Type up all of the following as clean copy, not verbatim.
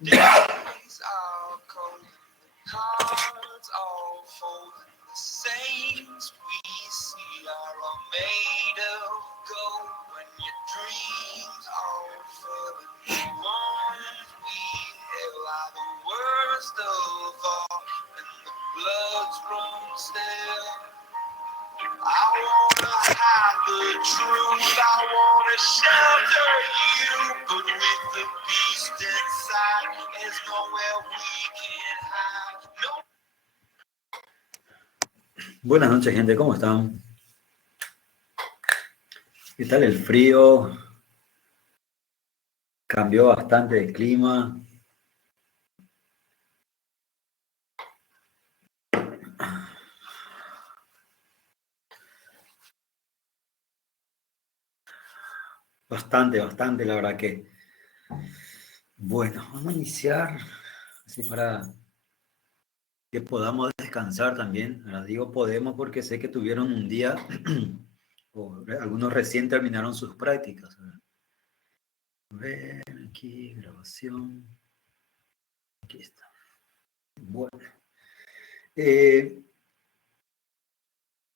Days are cold, cards all fold. The saints we see are all made of gold. When your dreams all fail and the ones we held are the worst of all, and the blood's run stale. I wanna hide the truth, I wanna shelter you, but with the beast inside, there's nowhere we can hide. No. Buenas noches, gente, ¿cómo están? ¿Qué tal el frío? Cambió bastante el clima. Bastante, la verdad que... Bueno, vamos a iniciar así para que podamos descansar también. Ahora digo podemos porque sé que tuvieron un día, o algunos recién terminaron sus prácticas. A ver, aquí, grabación. Aquí está. Bueno.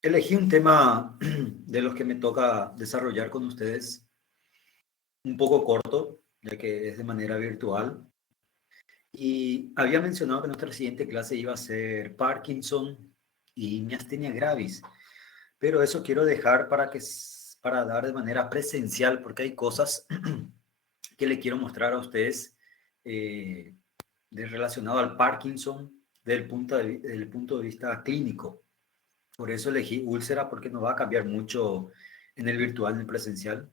Elegí un tema de los que me toca desarrollar con ustedes, un poco corto, ya que es de manera virtual. Y había mencionado que nuestra siguiente clase iba a ser Parkinson y miastenia gravis, pero eso quiero dejar para dar de manera presencial, porque hay cosas que le quiero mostrar a ustedes relacionado al Parkinson desde el punto de vista clínico. Por eso elegí úlcera, porque no va a cambiar mucho en el virtual, en el presencial.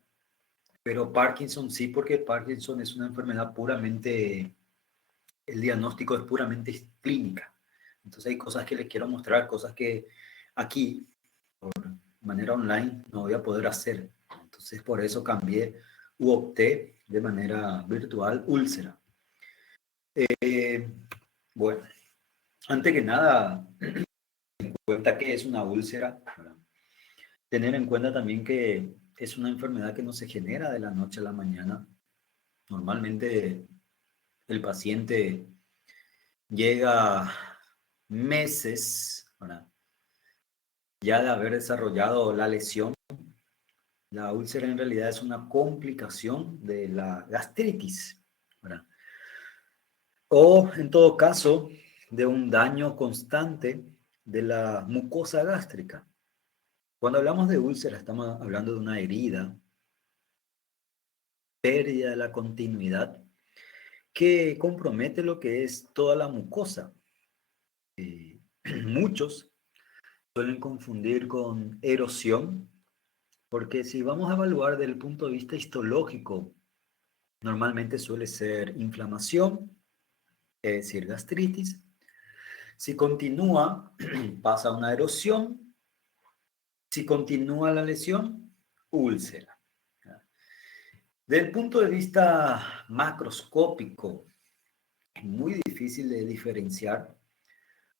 Pero Parkinson sí, porque Parkinson es una enfermedad puramente, el diagnóstico es puramente clínica. Entonces hay cosas que les quiero mostrar, cosas que aquí, por manera online, no voy a poder hacer. Entonces por eso cambié u opté de manera virtual úlcera. Bueno, antes que nada, cuenta que es una úlcera, ¿verdad? Tener en cuenta también que es una enfermedad que no se genera de la noche a la mañana. Normalmente el paciente llega meses, ¿verdad?, ya de haber desarrollado la lesión. La úlcera en realidad es una complicación de la gastritis, ¿verdad? O en todo caso de un daño constante de la mucosa gástrica. Cuando hablamos de úlcera estamos hablando de una herida, pérdida de la continuidad, que compromete lo que es toda la mucosa. Muchos suelen confundir con erosión, porque si vamos a evaluar desde el punto de vista histológico, normalmente suele ser inflamación, es decir, gastritis. Si continúa, pasa una erosión. Si continúa la lesión, úlcera. Desde el punto de vista macroscópico, es muy difícil de diferenciar,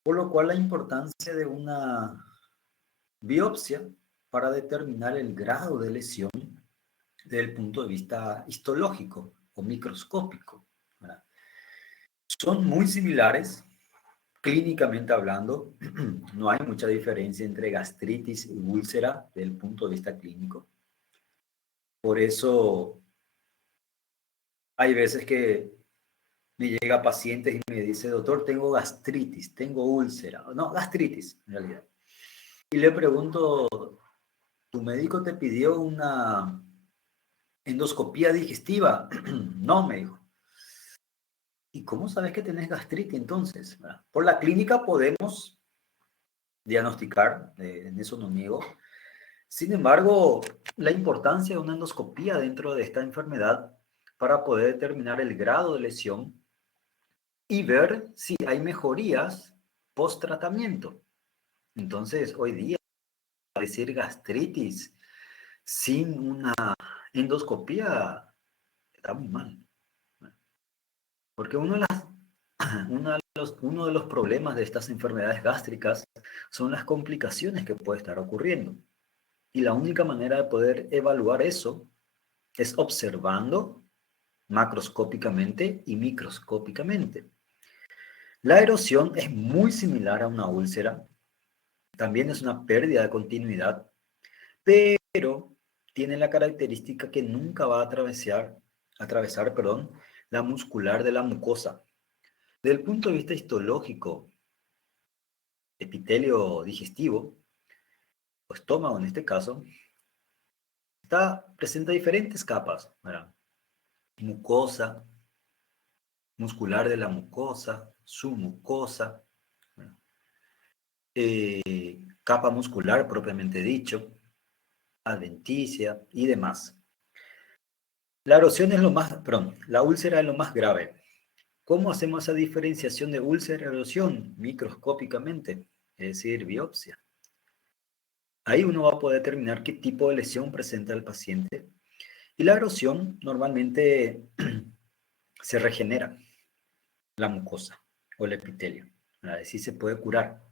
por lo cual la importancia de una biopsia para determinar el grado de lesión desde el punto de vista histológico o microscópico, ¿verdad? Son muy similares, clínicamente hablando. No hay mucha diferencia entre gastritis y úlcera desde el punto de vista clínico. Por eso hay veces que Me llega pacientes y me dice, doctor, tengo gastritis, tengo úlcera. No, gastritis, en realidad. Y le pregunto, ¿tu médico te pidió una endoscopía digestiva? No, me dijo. ¿Y cómo sabes que tenés gastritis entonces? ¿Verdad? Por la clínica podemos diagnosticar, en eso no niego. Sin embargo, la importancia de una endoscopía dentro de esta enfermedad para poder determinar el grado de lesión y ver si hay mejorías post-tratamiento. Entonces, hoy día, decir gastritis sin una endoscopía está muy mal. Porque uno de los problemas de estas enfermedades gástricas son las complicaciones que puede estar ocurriendo. Y la única manera de poder evaluar eso es observando macroscópicamente y microscópicamente. La erosión es muy similar a una úlcera, también es una pérdida de continuidad, pero tiene la característica que nunca va a atravesar, la muscular de la mucosa. Desde el punto de vista histológico, epitelio digestivo, o estómago en este caso, presenta diferentes capas, ¿verdad? Mucosa, muscular de la mucosa, submucosa, capa muscular propiamente dicho, adventicia y demás. La erosión es la úlcera es lo más grave. ¿Cómo hacemos esa diferenciación de úlcera y erosión? Microscópicamente, es decir, biopsia. Ahí uno va a poder determinar qué tipo de lesión presenta el paciente. Y la erosión normalmente se regenera la mucosa o el epitelio. Así se puede curar.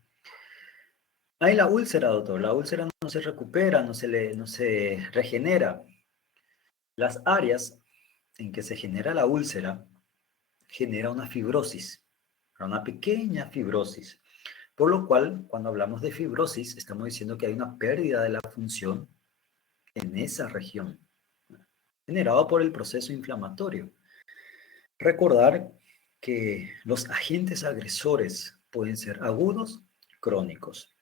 Ahí la úlcera, doctor. La úlcera no se recupera, no se regenera. Las áreas en que se genera la úlcera genera una fibrosis, una pequeña fibrosis. Por lo cual, cuando hablamos de fibrosis, estamos diciendo que hay una pérdida de la función en esa región, generada por el proceso inflamatorio. Recordar que los agentes agresores pueden ser agudos, crónicos.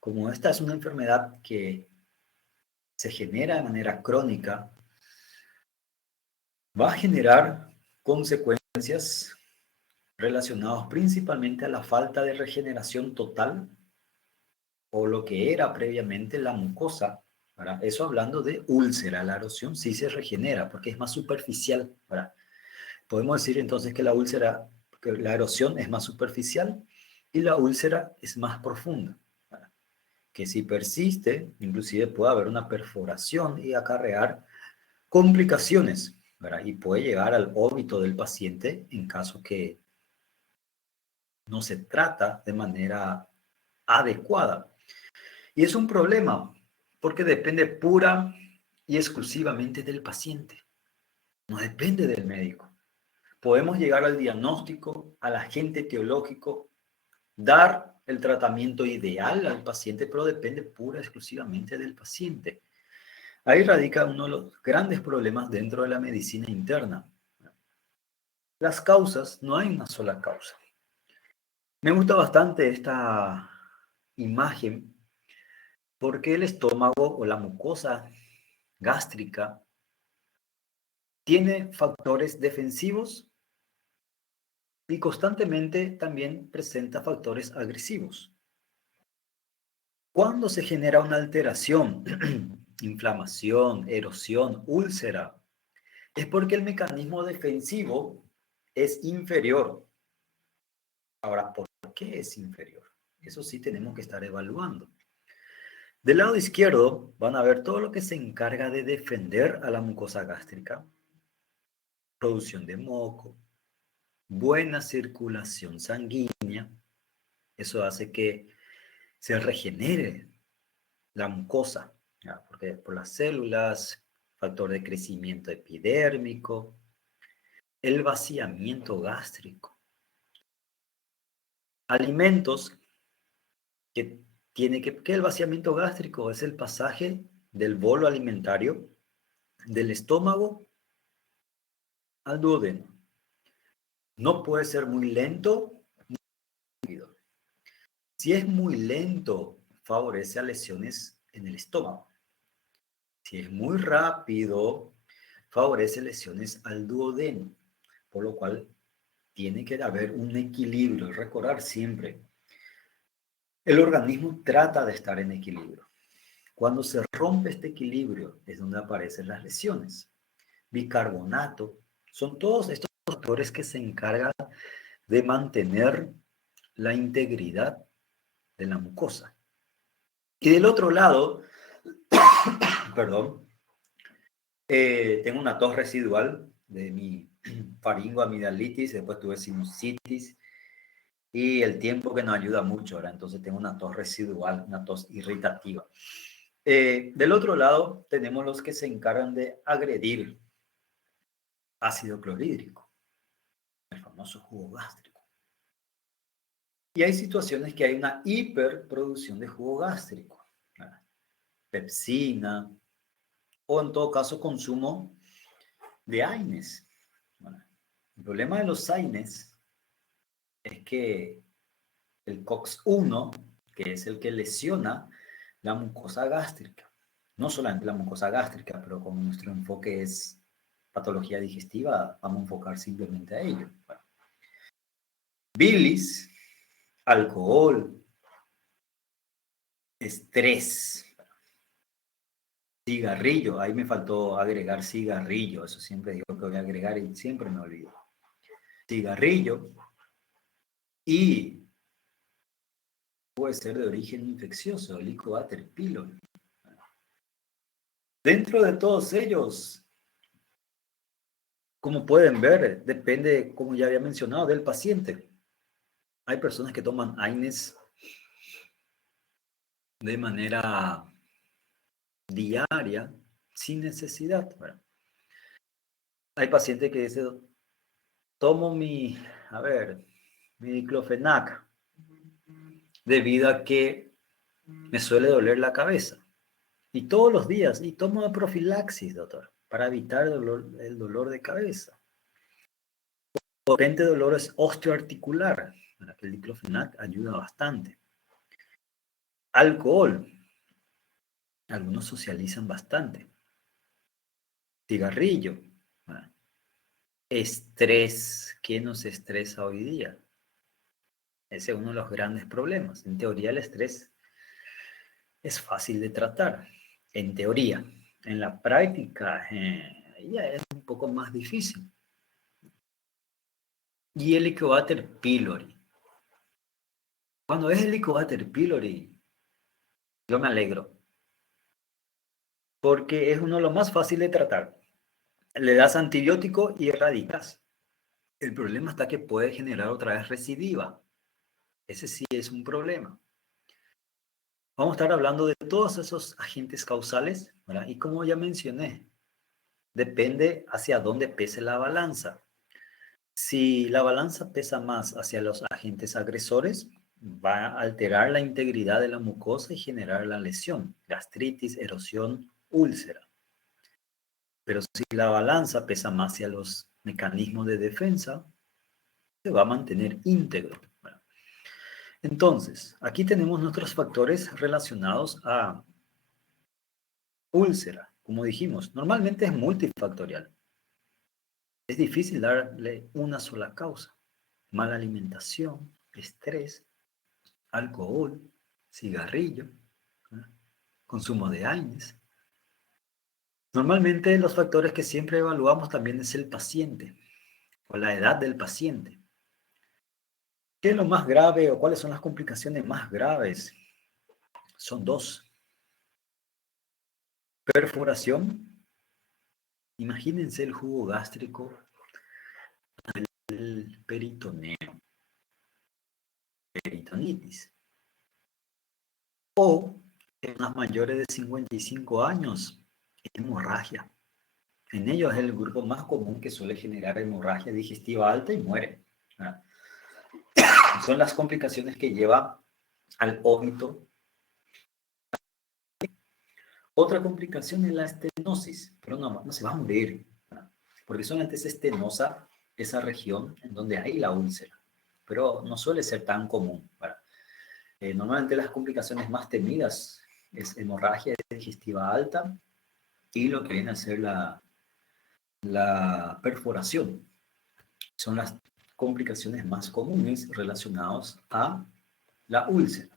Como esta es una enfermedad que se genera de manera crónica, va a generar consecuencias relacionadas principalmente a la falta de regeneración total o lo que era previamente la mucosa. ¿Verdad? Eso hablando de úlcera, la erosión sí se regenera porque es más superficial. ¿Verdad? Podemos decir entonces que que la erosión es más superficial y la úlcera es más profunda. ¿Verdad? Que si persiste, inclusive puede haber una perforación y acarrear complicaciones, ¿verdad? Y puede llegar al óbito del paciente en caso que no se trata de manera adecuada. Y es un problema porque depende pura y exclusivamente del paciente. No depende del médico. Podemos llegar al diagnóstico, al agente teológico, dar el tratamiento ideal al paciente, pero depende pura y exclusivamente del paciente. Ahí radica uno de los grandes problemas dentro de la medicina interna. Las causas, no hay una sola causa. Me gusta bastante esta imagen porque el estómago o la mucosa gástrica tiene factores defensivos y constantemente también presenta factores agresivos. Cuando se genera una alteración, inflamación, erosión, úlcera, es porque el mecanismo defensivo es inferior. Ahora, ¿por qué es inferior? Eso sí tenemos que estar evaluando. Del lado izquierdo van a ver todo lo que se encarga de defender a la mucosa gástrica. Producción de moco, buena circulación sanguínea. Eso hace que se regenere la mucosa, ¿ya? Porque por las células, factor de crecimiento epidérmico, el vaciamiento gástrico. Alimentos que que el vaciamiento gástrico es el pasaje del bolo alimentario del estómago al duodeno. No puede ser muy lento ni rápido. Si es muy lento, favorece a lesiones en el estómago. Si es muy rápido, favorece lesiones al duodeno, por lo cual tiene que haber un equilibrio. Recordar siempre, el organismo trata de estar en equilibrio. Cuando se rompe este equilibrio es donde aparecen las lesiones. Bicarbonato, son todos estos factores que se encargan de mantener la integridad de la mucosa. Y del otro lado, perdón, tengo una tos residual de mi faringoamidalitis, después tuve sinusitis y el tiempo que nos ayuda mucho ahora, entonces tengo una tos residual, una tos irritativa. Del otro lado tenemos los que se encargan de agredir ácido clorhídrico, el famoso jugo gástrico. Y hay situaciones que hay una hiperproducción de jugo gástrico, ¿verdad? Pepsina, o en todo caso consumo de AINES. Bueno, el problema de los AINES es que el COX-1, que es el que lesiona la mucosa gástrica, no solamente la mucosa gástrica, pero como nuestro enfoque es patología digestiva, vamos a enfocar simplemente a ello. Bueno, bilis, alcohol, estrés, cigarrillo, ahí me faltó agregar cigarrillo, eso siempre digo que voy a agregar y siempre me olvido. Cigarrillo y puede ser de origen infeccioso, Helicobacter pylori. Dentro de todos ellos, como pueden ver, depende, como ya había mencionado, del paciente. Hay personas que toman AINES de manera diaria, sin necesidad. Bueno, hay pacientes que dicen, tomo mi diclofenac, debido a que me suele doler la cabeza. Y todos los días, y tomo profilaxis, doctor, para evitar el dolor de cabeza. Potente dolor es osteoarticular, para que el diclofenac ayuda bastante. Alcohol, algunos socializan bastante. Cigarrillo, estrés, ¿quién nos estresa hoy día? Ese es uno de los grandes problemas. En teoría el estrés es fácil de tratar, en teoría. En la práctica ya es un poco más difícil. Y el Helicobacter pylori. Cuando es Helicobacter pylori, yo me alegro, porque es uno de los más fáciles de tratar. Le das antibiótico y erradicas. El problema está que puede generar otra vez recidiva. Ese sí es un problema. Vamos a estar hablando de todos esos agentes causales, ¿verdad? Y como ya mencioné, depende hacia dónde pese la balanza. Si la balanza pesa más hacia los agentes agresores, va a alterar la integridad de la mucosa y generar la lesión, gastritis, erosión, úlcera. Pero si la balanza pesa más hacia los mecanismos de defensa, se va a mantener íntegro. Bueno, entonces, aquí tenemos nuestros factores relacionados a úlcera. Como dijimos, normalmente es multifactorial. Es difícil darle una sola causa. Mala alimentación, estrés, alcohol, cigarrillo, ¿verdad? Consumo de AINES. Normalmente los factores que siempre evaluamos también es el paciente o la edad del paciente. ¿Qué es lo más grave o cuáles son las complicaciones más graves? Son dos. Perforación. Imagínense el jugo gástrico del peritoneo, peritonitis. O en las mayores de 55 años, hemorragia. En ellos es el grupo más común que suele generar hemorragia digestiva alta y muere. ¿Verdad? Son las complicaciones que lleva al óbito. Otra complicación es la estenosis, pero no se va a morir, ¿verdad? Porque solamente es estenosa esa región en donde hay la úlcera, pero no suele ser tan común. Normalmente las complicaciones más temidas es hemorragia digestiva alta y lo que viene a ser la perforación. Son las complicaciones más comunes relacionadas a la úlcera.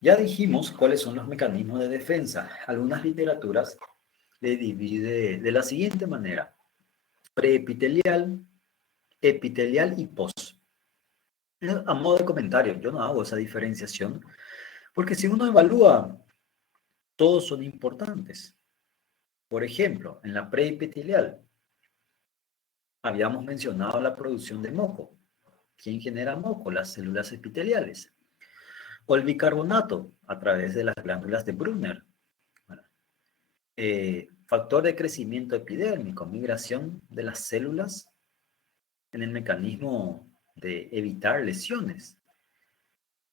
Ya dijimos cuáles son los mecanismos de defensa. Algunas literaturas le divide de la siguiente manera: preepitelial, epitelial y post. A modo de comentario, yo no hago esa diferenciación porque si uno evalúa, todos son importantes. Por ejemplo, en la preepitelial habíamos mencionado la producción de moco. ¿Quién genera moco? Las células epiteliales. O el bicarbonato a través de las glándulas de Brunner. Factor de crecimiento epidérmico, migración de las células en el mecanismo de evitar lesiones.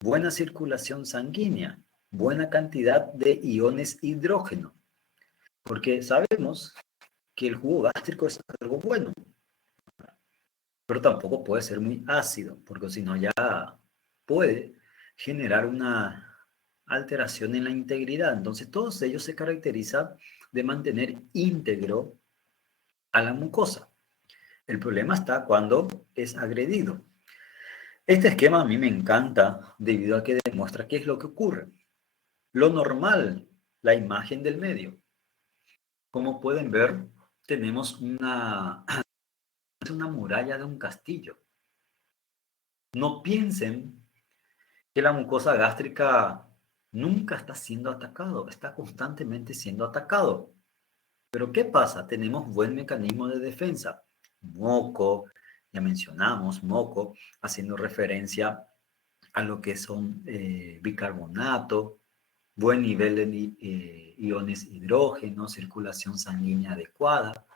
Buena circulación sanguínea, buena cantidad de iones hidrógeno, porque sabemos que el jugo gástrico es algo bueno, pero tampoco puede ser muy ácido, porque si no ya puede generar una alteración en la integridad. Entonces, todos ellos se caracterizan de mantener íntegro a la mucosa. El problema está cuando es agredido. Este esquema a mí me encanta debido a que demuestra qué es lo que ocurre. Lo normal, la imagen del medio. Como pueden ver, tenemos una muralla de un castillo. No piensen que la mucosa gástrica nunca está siendo atacado, está constantemente siendo atacado. Pero ¿qué pasa? Tenemos buen mecanismo de defensa. Moco, ya mencionamos moco, haciendo referencia a lo que son bicarbonato, buen nivel de iones hidrógeno, circulación sanguínea adecuada.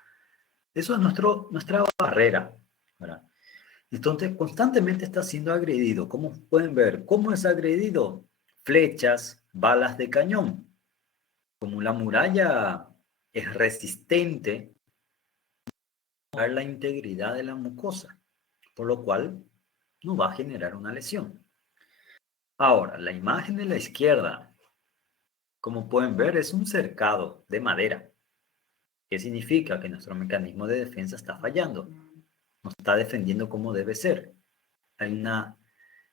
Eso es nuestra barrera, ¿verdad? Entonces, constantemente está siendo agredido. Como pueden ver, ¿cómo es agredido? Flechas, balas de cañón. Como la muralla es resistente a la integridad de la mucosa, por lo cual no va a generar una lesión. Ahora, la imagen de la izquierda, como pueden ver, es un cercado de madera. ¿Qué significa? Que nuestro mecanismo de defensa está fallando. No está defendiendo como debe ser. Hay una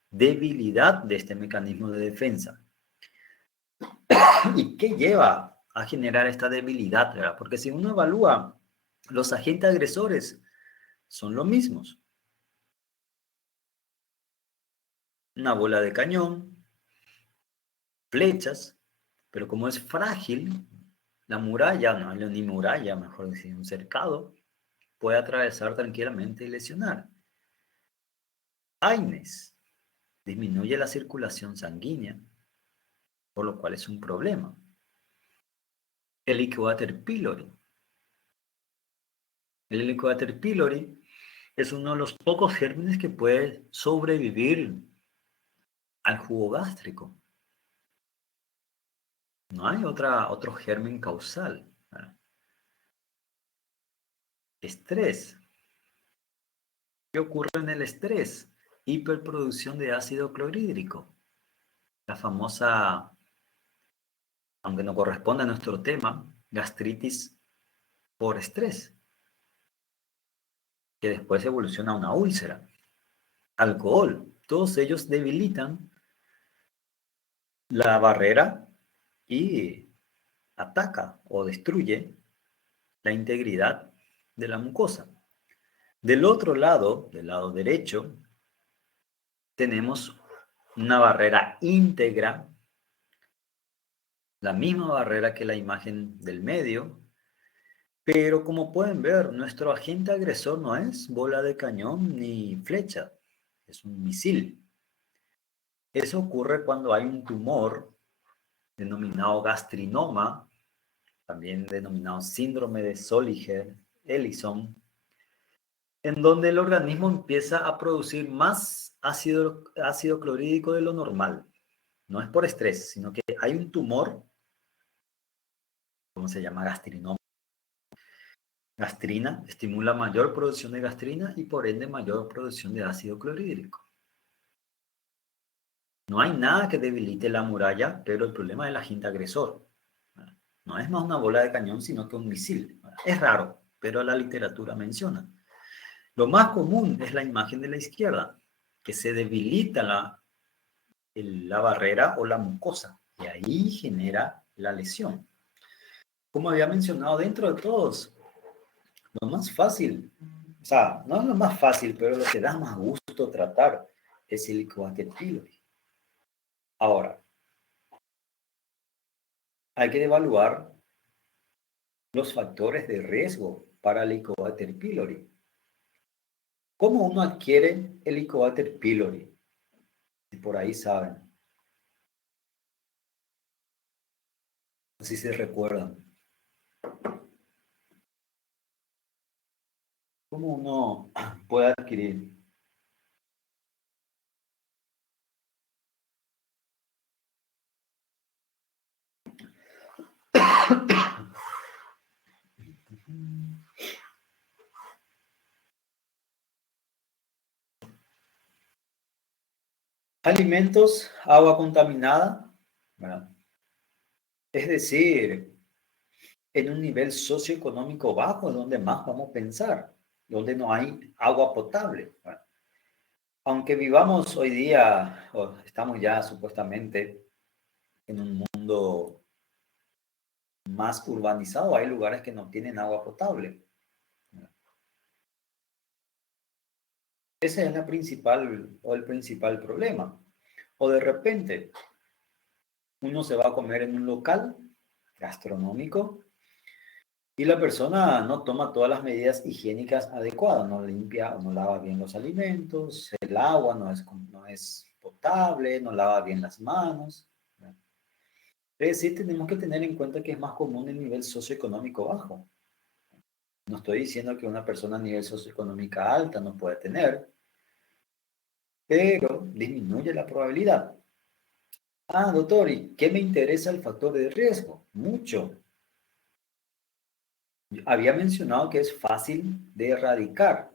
debilidad de este mecanismo de defensa. ¿Y qué lleva a generar esta debilidad, ¿verdad? Porque si uno evalúa, los agentes agresores son los mismos. Una bola de cañón, flechas, pero como es frágil, la muralla, no ni muralla, mejor decir, un cercado, puede atravesar tranquilamente y lesionar. AINES disminuye la circulación sanguínea, por lo cual es un problema. El Helicobacter pylori. El Helicobacter pylori es uno de los pocos gérmenes que puede sobrevivir al jugo gástrico. No hay otro germen causal. Estrés. ¿Qué ocurre en el estrés? Hiperproducción de ácido clorhídrico. La famosa, aunque no corresponde a nuestro tema, gastritis por estrés, que después evoluciona a una úlcera. Alcohol. Todos ellos debilitan la barrera y ataca o destruye la integridad de la mucosa. Del otro lado, del lado derecho, tenemos una barrera íntegra, la misma barrera que la imagen del medio, pero como pueden ver, nuestro agente agresor no es bola de cañón ni flecha, es un misil. Eso ocurre cuando hay un tumor denominado gastrinoma, también denominado síndrome de Zolliger-Ellison, en donde el organismo empieza a producir más ácido clorhídrico de lo normal. No es por estrés, sino que hay un tumor, ¿cómo se llama? Gastrinoma. Gastrina estimula mayor producción de gastrina y por ende mayor producción de ácido clorhídrico. No hay nada que debilite la muralla, pero el problema es el agente agresor. No es más una bola de cañón, sino que un misil. Es raro, pero la literatura menciona. Lo más común es la imagen de la izquierda, que se debilita la barrera o la mucosa, y ahí genera la lesión. Como había mencionado, dentro de todos, lo más fácil, o sea, no es lo más fácil, pero lo que da más gusto tratar es el Helicobacter pylori. Ahora, hay que evaluar los factores de riesgo para el Helicobacter pylori. ¿Cómo uno adquiere el Helicobacter pylori? Si por ahí saben, si se recuerdan. ¿Cómo uno puede adquirir? Alimentos, agua contaminada, ¿verdad? Es decir, en un nivel socioeconómico bajo, es donde más vamos a pensar, donde no hay agua potable, ¿verdad? Aunque vivamos hoy día, o estamos ya supuestamente en un mundo más urbanizado, hay lugares que no tienen agua potable. Ese es el principal problema. O de repente, uno se va a comer en un local gastronómico y la persona no toma todas las medidas higiénicas adecuadas, no limpia o no lava bien los alimentos, el agua no es potable, no lava bien las manos. Es decir, tenemos que tener en cuenta que es más común el nivel socioeconómico bajo. No estoy diciendo que una persona a nivel socioeconómico alta no puede tener, pero disminuye la probabilidad. Ah, doctor, ¿y qué me interesa el factor de riesgo? Mucho. Había mencionado que es fácil de erradicar.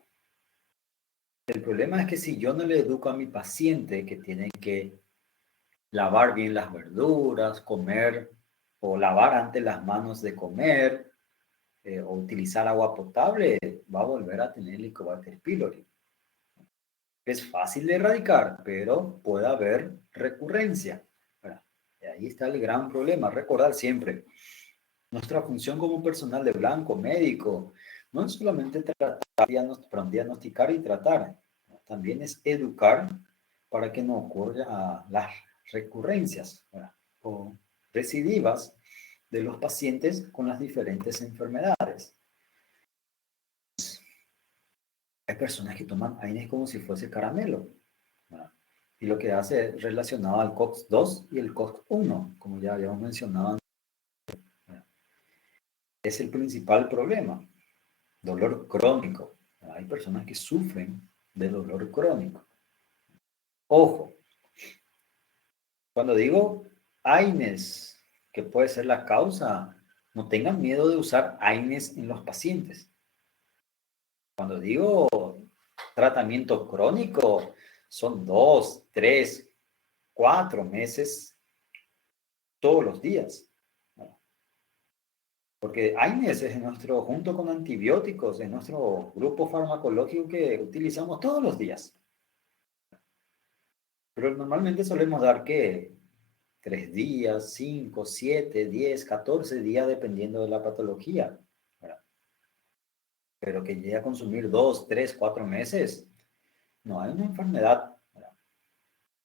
El problema es que si yo no le educo a mi paciente que tiene que lavar bien las verduras, comer o lavar antes las manos de comer o utilizar agua potable, va a volver a tener Helicobacter pylori. Es fácil de erradicar, pero puede haber recurrencia. Y ahí está el gran problema. Recordar siempre, nuestra función como personal de blanco, médico, no es solamente diagnosticar y tratar, también es educar para que no ocurran las recurrencias, ¿verdad? O recidivas de los pacientes con las diferentes enfermedades. Hay personas que toman AINES como si fuese caramelo, ¿verdad? Y lo que hace es relacionado al COX-2 y el COX-1, como ya habíamos mencionado. Es el principal problema. Dolor crónico. Hay personas que sufren de dolor crónico. Ojo, cuando digo AINES, que puede ser la causa, no tengan miedo de usar AINES en los pacientes. Cuando digo tratamiento crónico, son 2, 3, 4 meses todos los días. Porque AINES es nuestro, junto con antibióticos, es nuestro grupo farmacológico que utilizamos todos los días. Pero normalmente solemos dar, ¿qué? 3 días, 5, 7, 10, 14 días, dependiendo de la patología, ¿verdad? Pero que llegue a consumir 2, 3, 4 meses, no hay una enfermedad, ¿verdad?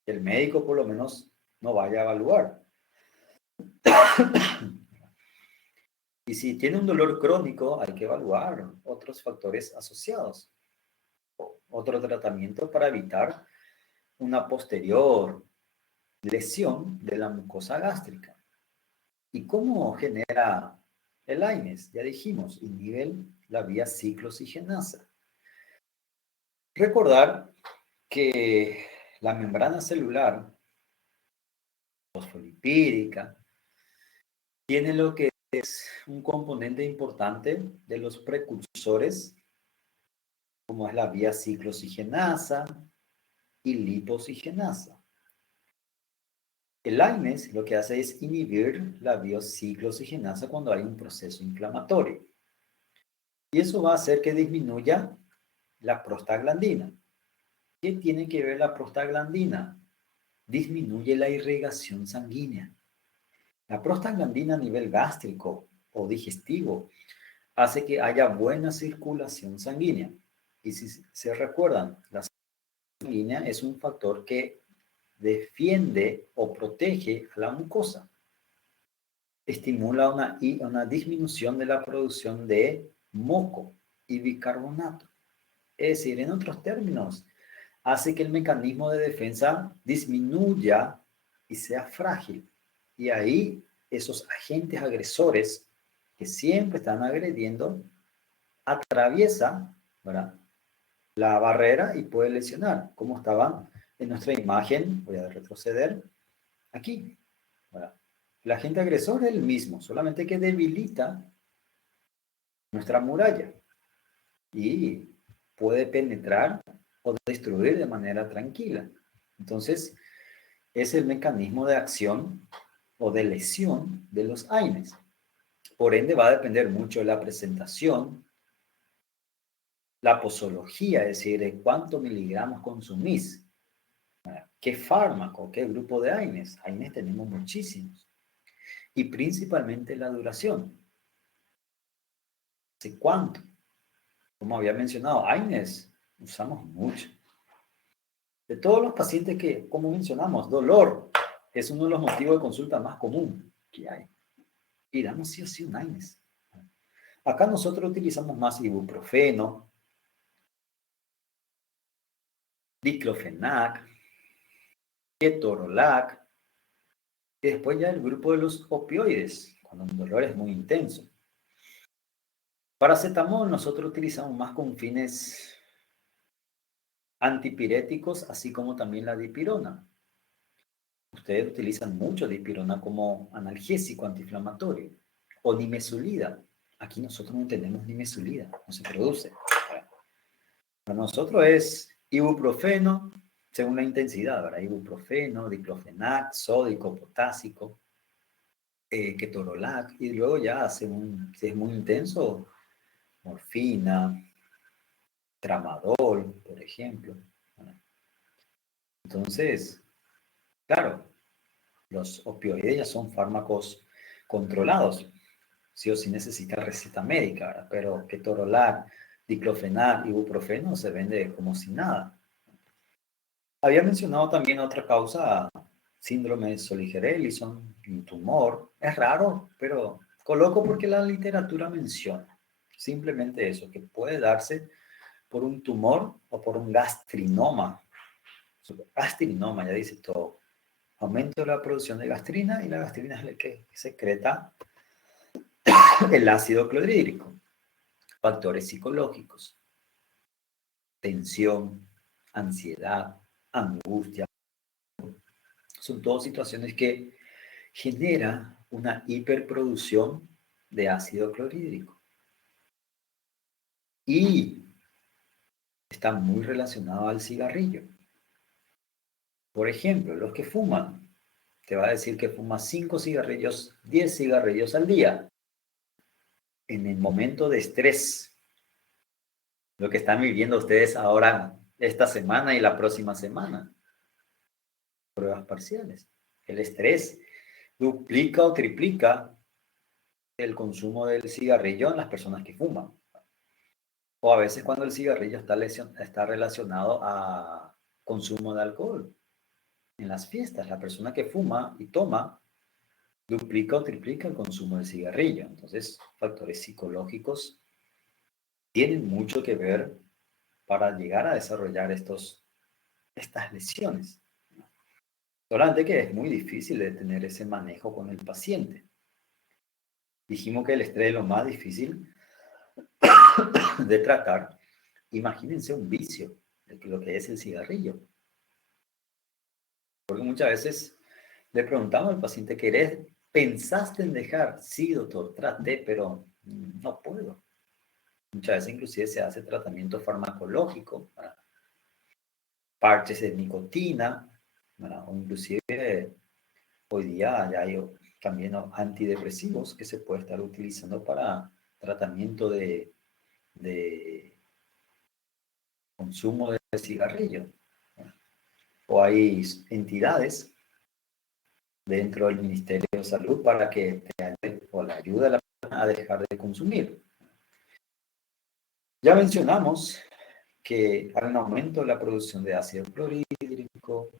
Que el médico por lo menos no vaya a evaluar. Y si tiene un dolor crónico, hay que evaluar otros factores asociados. Otro tratamiento para evitar una posterior lesión de la mucosa gástrica. ¿Y cómo genera el AINES? Ya dijimos, inhibe la vía ciclooxigenasa. Recordar que la membrana celular fosfolipídica tiene lo que es un componente importante de los precursores, como es la vía ciclooxigenasa y lipoxigenasa. El AINES lo que hace es inhibir la vía ciclooxigenasa cuando hay un proceso inflamatorio. Y eso va a hacer que disminuya la prostaglandina. ¿Qué tiene que ver la prostaglandina? Disminuye la irrigación sanguínea. La prostaglandina a nivel gástrico o digestivo hace que haya buena circulación sanguínea. Y si se recuerdan, la sanguínea es un factor que defiende o protege a la mucosa. Estimula una disminución de la producción de moco y bicarbonato. Es decir, en otros términos, hace que el mecanismo de defensa disminuya y sea frágil. Y ahí esos agentes agresores que siempre están agrediendo, atraviesa, ¿verdad?, la barrera y puede lesionar, como estaba en nuestra imagen. Voy a retroceder aquí, ¿verdad? El agente agresor es el mismo, solamente que debilita nuestra muralla y puede penetrar o destruir de manera tranquila. Entonces, es el mecanismo de acción o de lesión de los AINES. Por ende, va a depender mucho de la presentación, la posología, es decir, de cuántos miligramos consumís, qué fármaco, qué grupo de AINES. AINES tenemos muchísimos. Y principalmente la duración. ¿Hace cuánto? Como había mencionado, AINES usamos mucho. De todos los pacientes que, como mencionamos, dolor es uno de los motivos de consulta más común que hay. Y damos sí o sí un AINES. Acá nosotros utilizamos más ibuprofeno, diclofenac, ketorolac, y después ya el grupo de los opioides, cuando el dolor es muy intenso. Paracetamol nosotros utilizamos más con fines antipiréticos, así como también la dipirona. Ustedes utilizan mucho dipirona como analgésico antiinflamatorio. O nimesulida. Aquí nosotros no tenemos nimesulida, no se produce. Para nosotros es ibuprofeno, según la intensidad, ¿verdad? Ibuprofeno, diclofenac, sódico, potásico, ketorolac, y luego ya, si es muy intenso, morfina, tramadol, por ejemplo. Entonces, claro, los opioides ya son fármacos controlados, sí o sí necesita receta médica, ¿verdad? Pero ketorolac, diclofenac, ibuprofeno se vende como si nada. Había mencionado también otra causa, síndrome de Soliger-Ellison, un tumor. Es raro, pero coloco porque la literatura menciona. Simplemente eso, que puede darse por un tumor o por un gastrinoma. Gastrinoma, ya dice todo. Aumento de la producción de gastrina, y la gastrina es la que secreta el ácido clorhídrico. Factores psicológicos, tensión, ansiedad, angustia. Son todas situaciones que generan una hiperproducción de ácido clorhídrico. Y está muy relacionado al cigarrillo. Por ejemplo, los que fuman, te va a decir que fuma 5 cigarrillos, 10 cigarrillos al día. En el momento de estrés, lo que están viviendo ustedes ahora, esta semana y la próxima semana. Pruebas parciales. El estrés duplica o triplica el consumo del cigarrillo en las personas que fuman. O a veces cuando el cigarrillo está relacionado a consumo de alcohol. En las fiestas, la persona que fuma y toma duplica o triplica el consumo del cigarrillo. Entonces, factores psicológicos tienen mucho que ver para llegar a desarrollar estas lesiones. Solamente que es muy difícil de tener ese manejo con el paciente. Dijimos que el estrés es lo más difícil de tratar. Imagínense un vicio, de lo que es el cigarrillo. Porque muchas veces le preguntamos al paciente, ¿querés ¿Pensaste en dejar? Sí, doctor, traté, pero no puedo. Muchas veces inclusive se hace tratamiento farmacológico, ¿verdad? Parches de nicotina, ¿verdad? O inclusive hoy día ya hay también antidepresivos que se puede estar utilizando para tratamiento de consumo de cigarrillo, ¿verdad? O hay entidades dentro del Ministerio de Salud para que o la ayuda a la persona a dejar de consumir. Ya mencionamos que hay un aumento de la producción de ácido clorhídrico,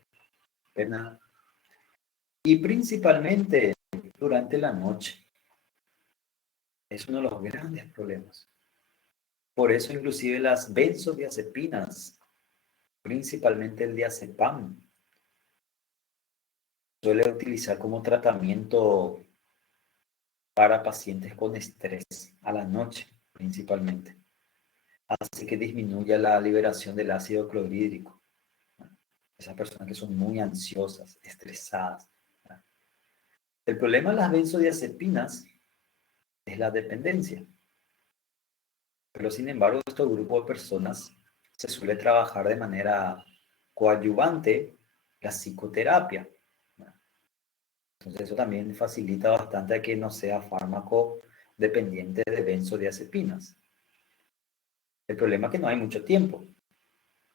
pena, y principalmente durante la noche. Es uno de los grandes problemas. Por eso inclusive las benzodiazepinas, principalmente el diazepam, suele utilizar como tratamiento para pacientes con estrés a la noche, principalmente. Hace que disminuya la liberación del ácido clorhídrico. Esas personas que son muy ansiosas, estresadas. El problema de las benzodiazepinas es la dependencia. Pero sin embargo, este grupo de personas se suele trabajar de manera coadyuvante la psicoterapia. Entonces eso también facilita bastante a que no sea fármaco dependiente de benzodiazepinas. El problema es que no hay mucho tiempo.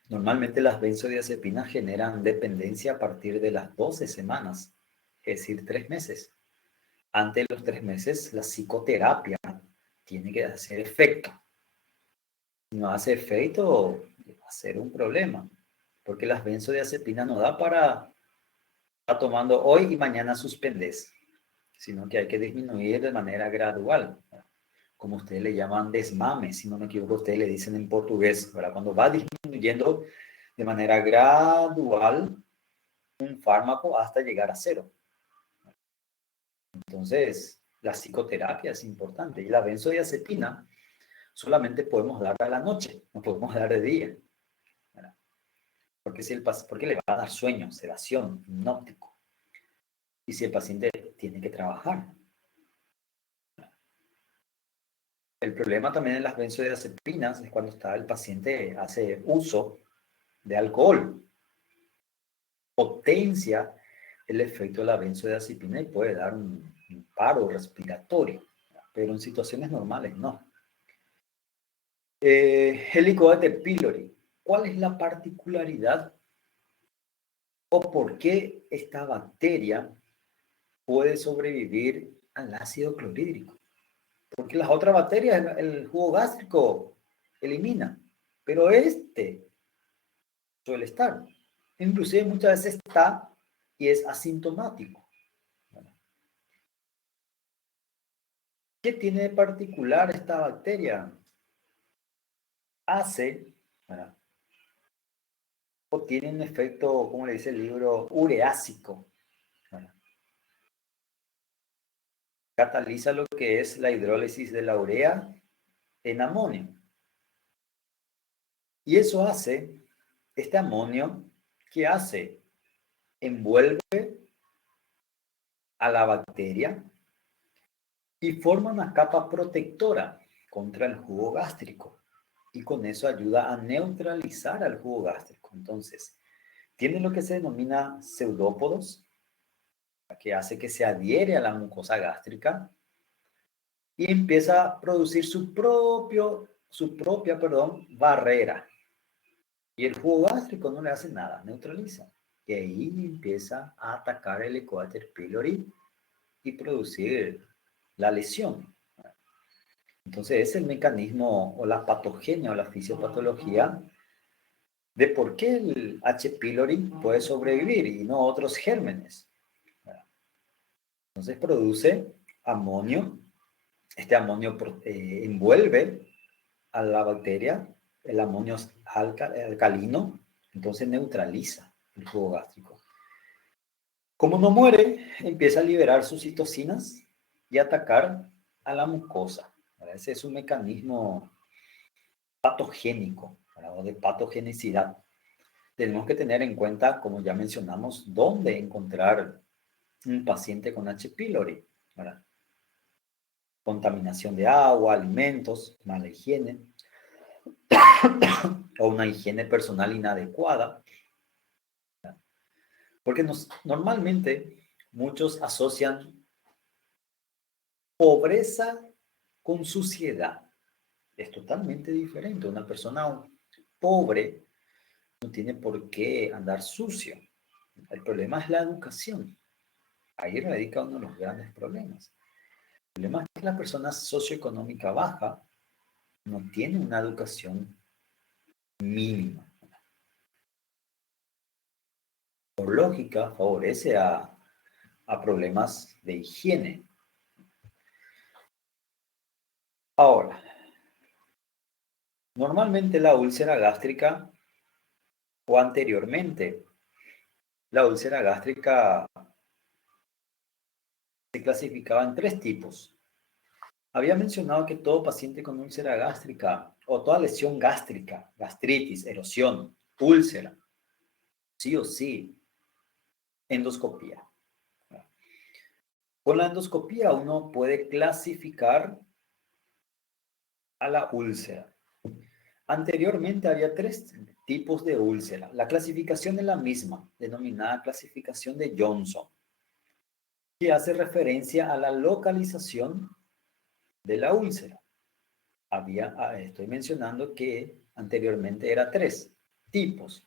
Normalmente las benzodiazepinas generan dependencia a partir de las 12 semanas, es decir, 3 meses. Antes de los 3 meses, la psicoterapia tiene que hacer efecto. Si no hace efecto, va a ser un problema, porque las benzodiazepinas no da para estar tomando hoy y mañana suspendes, sino que hay que disminuir de manera gradual, como ustedes le llaman desmame, si no me equivoco, ustedes le dicen en portugués, ¿verdad? Cuando va disminuyendo de manera gradual un fármaco hasta llegar a cero. Entonces, la psicoterapia es importante y la benzodiazepina solamente podemos dar a la noche, no podemos dar de día, ¿verdad? Porque le va a dar sueño, sedación, hipnótico. Y si el paciente tiene que trabajar. El problema también en las benzodiazepinas es cuando el paciente hace uso de alcohol. Potencia el efecto de la benzodiazepina y puede dar un paro respiratorio, pero en situaciones normales no. Helicobacter pylori. ¿Cuál es la particularidad o por qué esta bacteria puede sobrevivir al ácido clorhídrico? Porque las otras bacterias el jugo gástrico elimina, pero este suele estar. Inclusive muchas veces está y es asintomático. ¿Qué tiene de particular esta bacteria? Hace, ¿verdad? O tiene un efecto, como le dice el libro, ureásico, ¿verdad? Cataliza lo que es la hidrólisis de la urea en amonio. Y eso hace, este amonio, ¿qué hace? Envuelve a la bacteria y forma una capa protectora contra el jugo gástrico. Y con eso ayuda a neutralizar al jugo gástrico. Entonces, tiene lo que se denomina pseudópodos, que hace que se adhiere a la mucosa gástrica y empieza a producir su propia barrera. Y el jugo gástrico no le hace nada, neutraliza. Y ahí empieza a atacar el Helicobacter pylori y producir la lesión. Entonces es el mecanismo o la patogenia o la fisiopatología de por qué el H. pylori puede sobrevivir y no otros gérmenes. Entonces produce amonio. Este amonio envuelve a la bacteria. El amonio es alcalino, entonces neutraliza el jugo gástrico. Como no muere, empieza a liberar sus citocinas y atacar a la mucosa. Ese es un mecanismo patogénico, o de patogenicidad. Tenemos que tener en cuenta, como ya mencionamos, dónde encontrar un paciente con H. pylori. ¿verdad? Contaminación de agua, alimentos, mala higiene, o una higiene personal inadecuada. Porque normalmente muchos asocian pobreza con suciedad. Es totalmente diferente. Una persona pobre no tiene por qué andar sucio. El problema es la educación. Ahí radica uno de los grandes problemas. El problema es que la persona socioeconómica baja no tiene una educación mínima. Por lógica, favorece a problemas de higiene. Ahora, normalmente la úlcera gástrica o anteriormente, la úlcera gástrica se clasificaba en 3 tipos. Había mencionado que todo paciente con úlcera gástrica o toda lesión gástrica, gastritis, erosión, úlcera, sí o sí, endoscopía. Con la endoscopía uno puede clasificar a la úlcera. Anteriormente había 3 tipos de úlcera. La clasificación es la misma, denominada clasificación de Johnson, que hace referencia a la localización de la úlcera. Estoy mencionando que anteriormente era 3 tipos.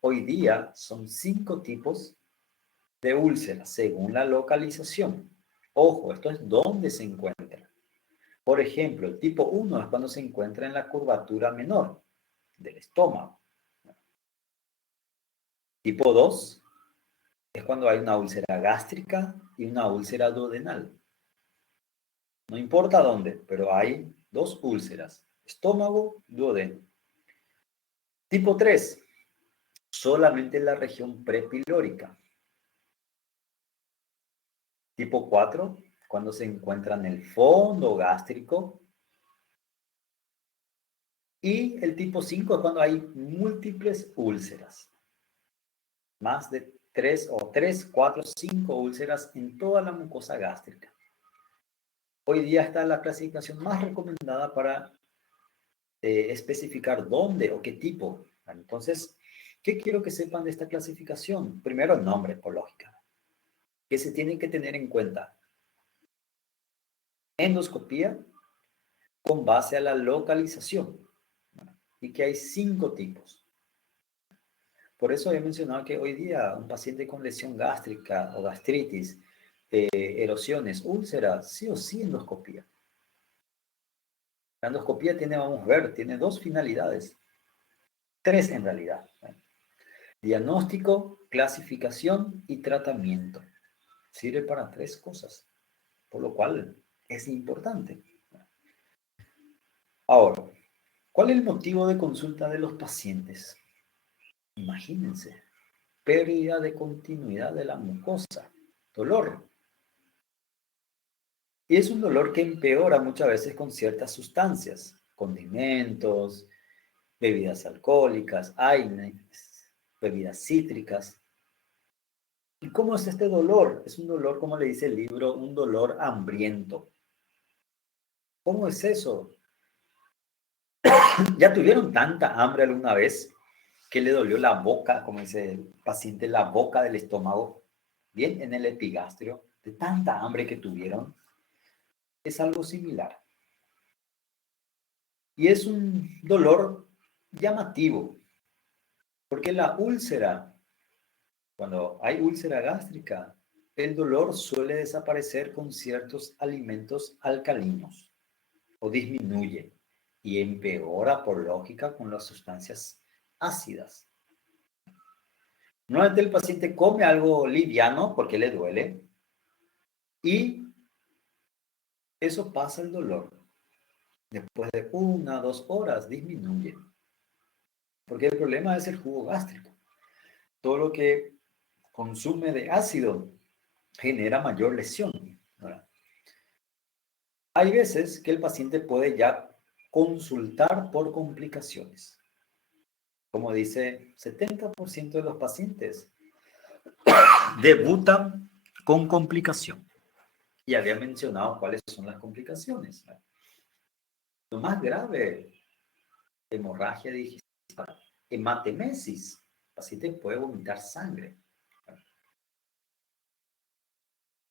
Hoy día son 5 tipos de úlcera según la localización. Ojo, esto es dónde se encuentra. Por ejemplo, el tipo 1 es cuando se encuentra en la curvatura menor del estómago. Tipo 2 es cuando hay una úlcera gástrica y una úlcera duodenal. No importa dónde, pero hay 2 úlceras, estómago, duodeno. Tipo 3, solamente en la región prepilórica. Tipo 4, cuando se encuentra en el fondo gástrico. Y el tipo 5 es cuando hay múltiples úlceras. Más de 3 o 3, 4, 5 úlceras en toda la mucosa gástrica. Hoy día está la clasificación más recomendada para especificar dónde o qué tipo. Entonces, ¿qué quiero que sepan de esta clasificación? Primero, el nombre, por lógica. ¿Qué se tiene que tener en cuenta? Endoscopía con base a la localización. Y que hay 5 tipos. Por eso he mencionado que hoy día un paciente con lesión gástrica o gastritis, erosiones, úlceras, sí o sí endoscopía. La endoscopía tiene, vamos a ver, tiene 2 finalidades. 3 en realidad. Diagnóstico, clasificación y tratamiento. Sirve para 3 cosas, por lo cual es importante. Ahora, ¿cuál es el motivo de consulta de los pacientes? Imagínense, pérdida de continuidad de la mucosa, dolor. Y es un dolor que empeora muchas veces con ciertas sustancias, condimentos, bebidas alcohólicas, aires, bebidas cítricas. ¿Y cómo es este dolor? Es un dolor, como le dice el libro, un dolor hambriento. ¿Cómo es eso? ¿Ya tuvieron tanta hambre alguna vez que le dolió la boca, como dice el paciente, la boca del estómago, bien en el epigastrio, de tanta hambre que tuvieron? Es algo similar. Y es un dolor llamativo, porque la úlcera, cuando hay úlcera gástrica, el dolor suele desaparecer con ciertos alimentos alcalinos o disminuye y empeora por lógica con las sustancias ácidas. Normalmente el paciente come algo liviano porque le duele y eso pasa el dolor. Después de 1 o 2 horas disminuye. Porque el problema es el jugo gástrico. Todo lo que consume de ácido genera mayor lesión, ¿verdad? Hay veces que el paciente puede ya consultar por complicaciones. Como dice, 70% de los pacientes debutan con complicación. Y había mencionado cuáles son las complicaciones. Lo más grave, hemorragia digestiva, hematemesis. El paciente puede vomitar sangre.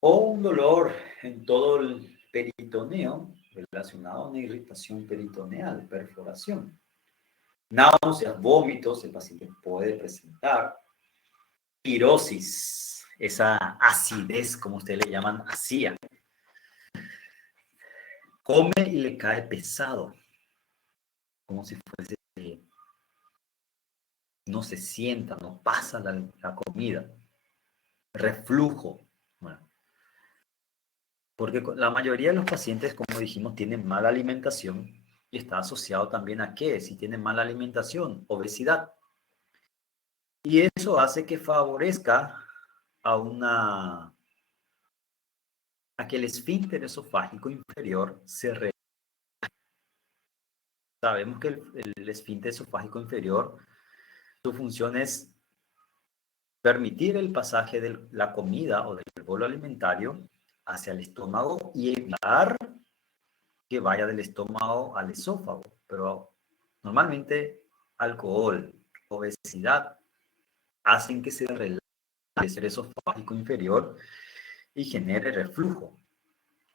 O un dolor en todo el peritoneo relacionado a una irritación peritoneal, perforación. Náuseas, vómitos, el paciente puede presentar. Pirosis, esa acidez, como ustedes le llaman, acía. Come y le cae pesado, como si fuese, no se sienta, no pasa la comida. Reflujo. Bueno, porque la mayoría de los pacientes, como dijimos, tienen mala alimentación y está asociado también a qué, si tienen mala alimentación, obesidad. Y eso hace que favorezca a que el esfínter esofágico inferior se relaje. Sabemos que el esfínter esofágico inferior, su función es permitir el pasaje de la comida o del bolo alimentario hacia el estómago y evitar que vaya del estómago al esófago. Pero normalmente alcohol, obesidad, hacen que se relaje el esofágico inferior y genere reflujo.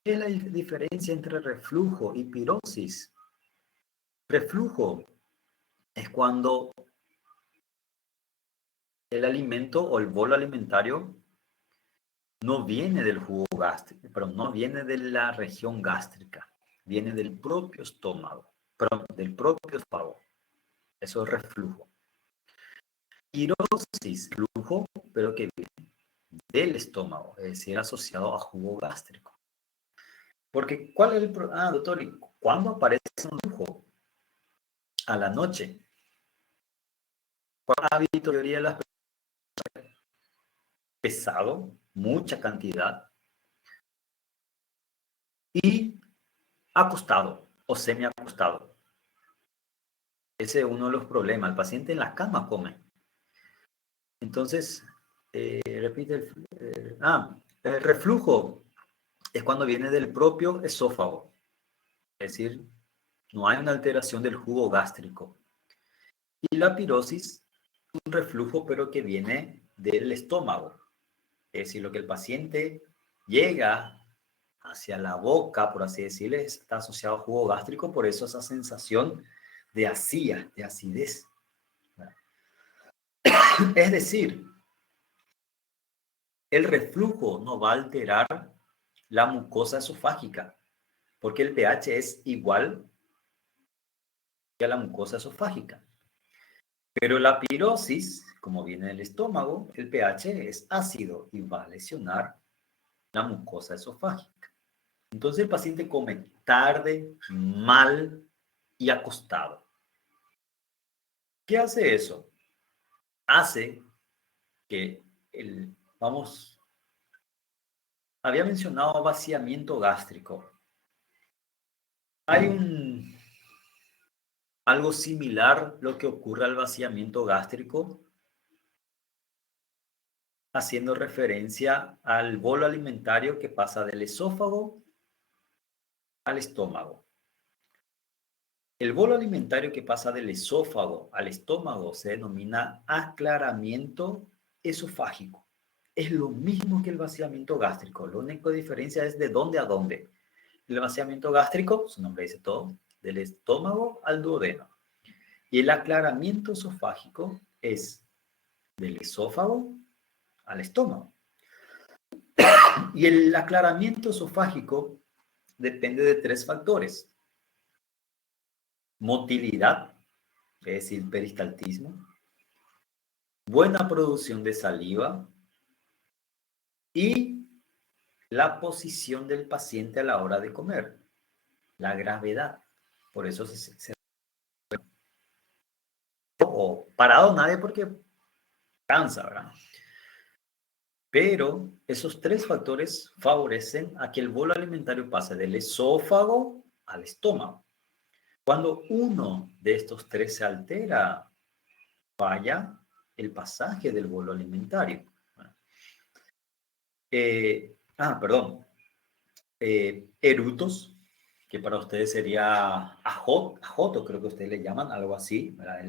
¿Qué es la diferencia entre reflujo y pirosis? Reflujo es cuando el alimento o el bolo alimentario no viene del jugo gástrico, pero no viene de la región gástrica, viene del propio estómago, perdón, del propio esófago. Eso es reflujo. Pirosis, flujo, pero que viene del estómago, es decir, asociado a jugo gástrico. Porque, ¿cuál es el problema? Doctor, ¿y cuándo aparece un flujo? A la noche. ¿Cuál es la mayoría de las personas? Pesado, mucha cantidad, y acostado o semiacostado. Ese es uno de los problemas. El paciente en la cama come. Entonces, repite el reflujo es cuando viene del propio esófago. Es decir, no hay una alteración del jugo gástrico. Y la pirosis, un reflujo, pero que viene del estómago. Es decir, lo que el paciente llega hacia la boca, por así decirlo, está asociado a jugo gástrico, por eso esa sensación de acía, de acidez. Es decir, el reflujo no va a alterar la mucosa esofágica, porque el pH es igual que a la mucosa esofágica. Pero la pirosis, como viene del estómago, el pH es ácido y va a lesionar la mucosa esofágica. Entonces el paciente come tarde, mal y acostado. ¿Qué hace eso? Hace que había mencionado vaciamiento gástrico. Hay algo similar lo que ocurre al vaciamiento gástrico, haciendo referencia al bolo alimentario que pasa del esófago al estómago. El bolo alimentario que pasa del esófago al estómago se denomina aclaramiento esofágico. Es lo mismo que el vaciamiento gástrico. La única diferencia es de dónde a dónde. El vaciamiento gástrico, su nombre dice todo, del estómago al duodeno. Y el aclaramiento esofágico es del esófago al estómago. Y el aclaramiento esofágico depende de 3 factores. Motilidad, es decir, peristaltismo, buena producción de saliva y la posición del paciente a la hora de comer, la gravedad. Por eso o parado nadie porque cansa, ¿verdad? Pero esos 3 factores favorecen a que el bolo alimentario pase del esófago al estómago. Cuando uno de estos 3 se altera, falla el pasaje del bolo alimentario. Perdón. erutos, que para ustedes sería ajoto, creo que ustedes le llaman, algo así, ¿verdad?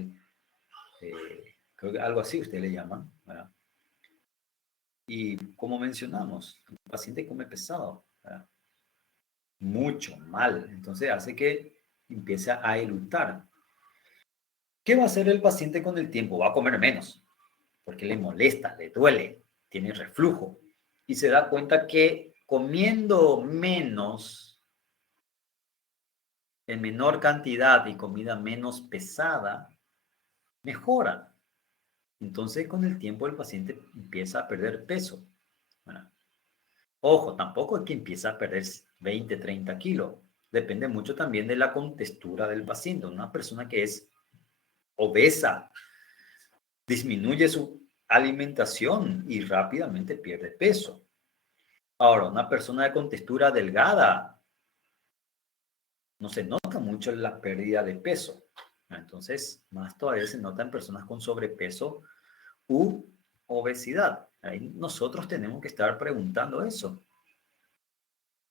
Creo que algo así ustedes le llaman, ¿verdad? Y como mencionamos, el paciente come pesado, ¿verdad? Mucho, mal, entonces hace que empiece a eructar. ¿Qué va a hacer el paciente con el tiempo? Va a comer menos, porque le molesta, le duele, tiene reflujo, y se da cuenta que comiendo menos, en menor cantidad y comida menos pesada, mejora. Entonces, con el tiempo el paciente empieza a perder peso. Bueno, ojo, tampoco es que empieza a perder 20, 30 kilos. Depende mucho también de la contextura del paciente. Una persona que es obesa disminuye su alimentación y rápidamente pierde peso. Ahora, una persona de contextura delgada no se nota mucho la pérdida de peso. Entonces, más todavía se nota en personas con sobrepeso u obesidad. Ahí nosotros tenemos que estar preguntando eso.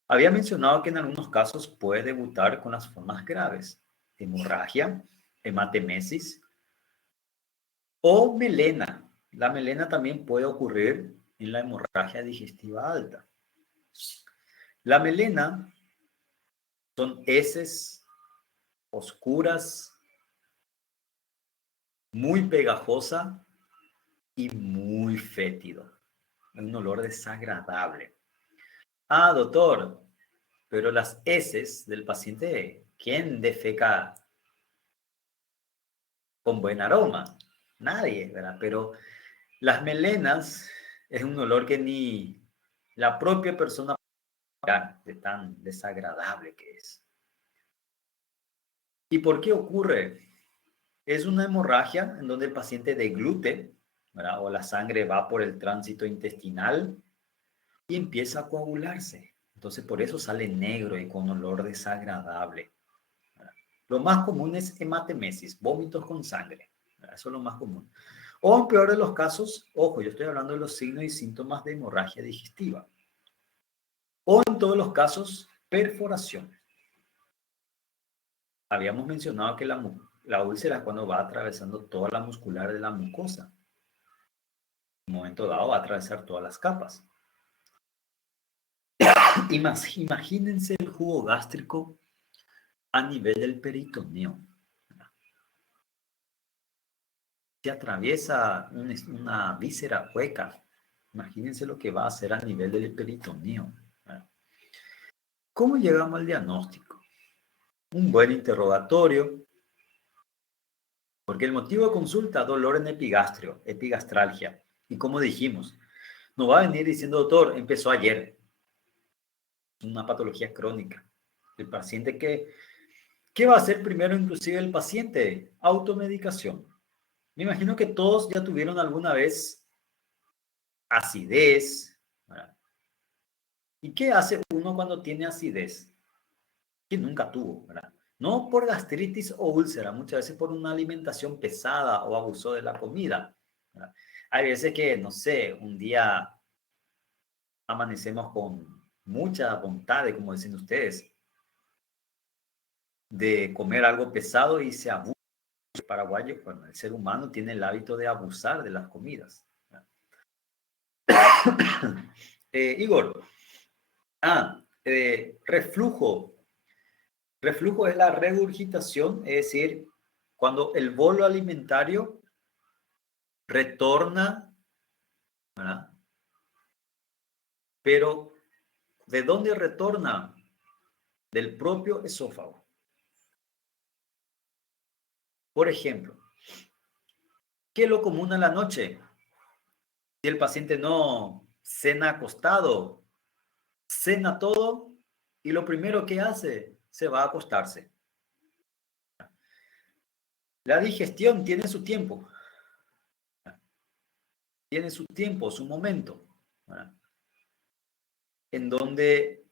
Había mencionado que en algunos casos puede debutar con las formas graves, hemorragia, hematemesis o melena. La melena también puede ocurrir en la hemorragia digestiva alta. La melena son heces oscuras, muy pegajosa y muy fétido. Un olor desagradable. Ah, doctor, pero las heces del paciente, ¿quién defeca con buen aroma? Nadie, ¿verdad? Pero las melenas es un olor que ni la propia persona de tan desagradable que es. ¿Y por qué ocurre? Es una hemorragia en donde el paciente deglute, ¿verdad? O la sangre va por el tránsito intestinal y empieza a coagularse. Entonces, por eso sale negro y con olor desagradable. ¿Verdad? Lo más común es hematemesis, vómitos con sangre. ¿Verdad? Eso es lo más común. O en peor de los casos, ojo, yo estoy hablando de los signos y síntomas de hemorragia digestiva. O en todos los casos, perforación. Habíamos mencionado que la úlcera es cuando va atravesando toda la muscular de la mucosa. En un momento dado va a atravesar todas las capas. Imagínense el jugo gástrico a nivel del peritoneo. Se atraviesa una víscera hueca. Imagínense lo que va a hacer a nivel del peritoneo. ¿Cómo llegamos al diagnóstico? Un buen interrogatorio, porque el motivo de consulta, dolor en epigastrio, epigastralgia. Y como dijimos, no va a venir diciendo, doctor, empezó ayer. Una patología crónica. El paciente ¿qué va a hacer primero inclusive el paciente? Automedicación. Me imagino que todos ya tuvieron alguna vez acidez, ¿verdad? ¿Y qué hace uno cuando tiene acidez? Que nunca tuvo, ¿verdad? No por gastritis o úlcera, muchas veces por una alimentación pesada o abuso de la comida, ¿verdad? Hay veces que, no sé, un día amanecemos con mucha voluntad, como dicen ustedes, de comer algo pesado y se abusa. El paraguayo, bueno, el ser humano tiene el hábito de abusar de las comidas. Igor, reflujo. Reflujo es la regurgitación, es decir, cuando el bolo alimentario retorna, ¿verdad? Pero, ¿de dónde retorna? Del propio esófago. Por ejemplo, ¿qué es lo común en la noche? Si el paciente no cena acostado, cena todo y lo primero que hace, se va a acostarse. La digestión tiene su tiempo, su momento, ¿verdad? En donde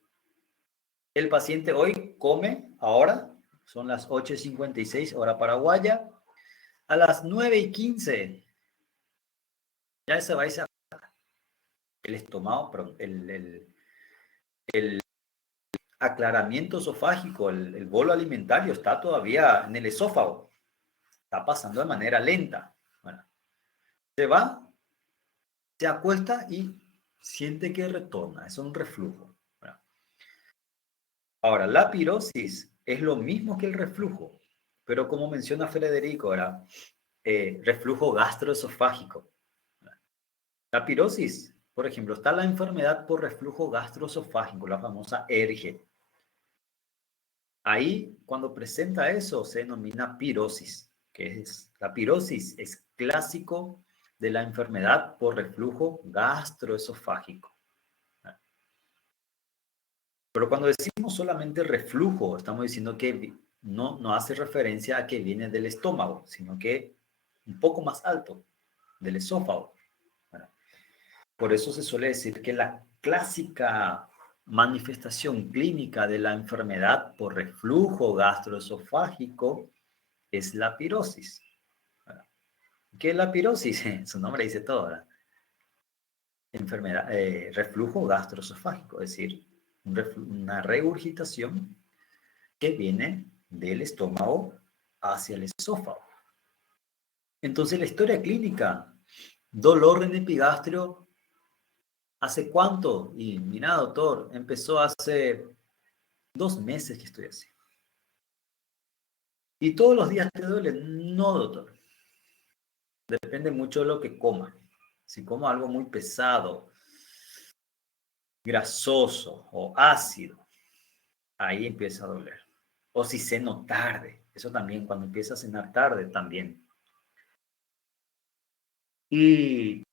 el paciente hoy come, ahora, son las 8:56 hora paraguaya, a las 9:15 ya se va a el estómago, perdón, aclaramiento esofágico, el bolo alimentario está todavía en el esófago, está pasando de manera lenta. Bueno, se va, se acuesta y siente que retorna, es un reflujo. Bueno, ahora, la pirosis es lo mismo que el reflujo, pero como menciona Federico, era reflujo gastroesofágico. La pirosis, por ejemplo, está la enfermedad por reflujo gastroesofágico, la famosa ERGE. Ahí, cuando presenta eso, se denomina pirosis, que es la pirosis es clásico de la enfermedad por reflujo gastroesofágico. Pero cuando decimos solamente reflujo, estamos diciendo que no hace referencia a que viene del estómago, sino que un poco más alto, del esófago. Por eso se suele decir que la clásica manifestación clínica de la enfermedad por reflujo gastroesofágico es la pirosis. ¿Qué es la pirosis? Su nombre dice todo, ¿verdad? Enfermedad, reflujo gastroesofágico, es decir, una regurgitación que viene del estómago hacia el esófago. Entonces, la historia clínica, dolor en epigastrio, ¿hace cuánto? Y mira, doctor, empezó hace 2 meses que estoy así. ¿Y todos los días te duele? No, doctor. Depende mucho de lo que coma. Si como algo muy pesado, grasoso o ácido, ahí empieza a doler. O si ceno tarde, eso también, cuando empieza a cenar tarde también. ¿Y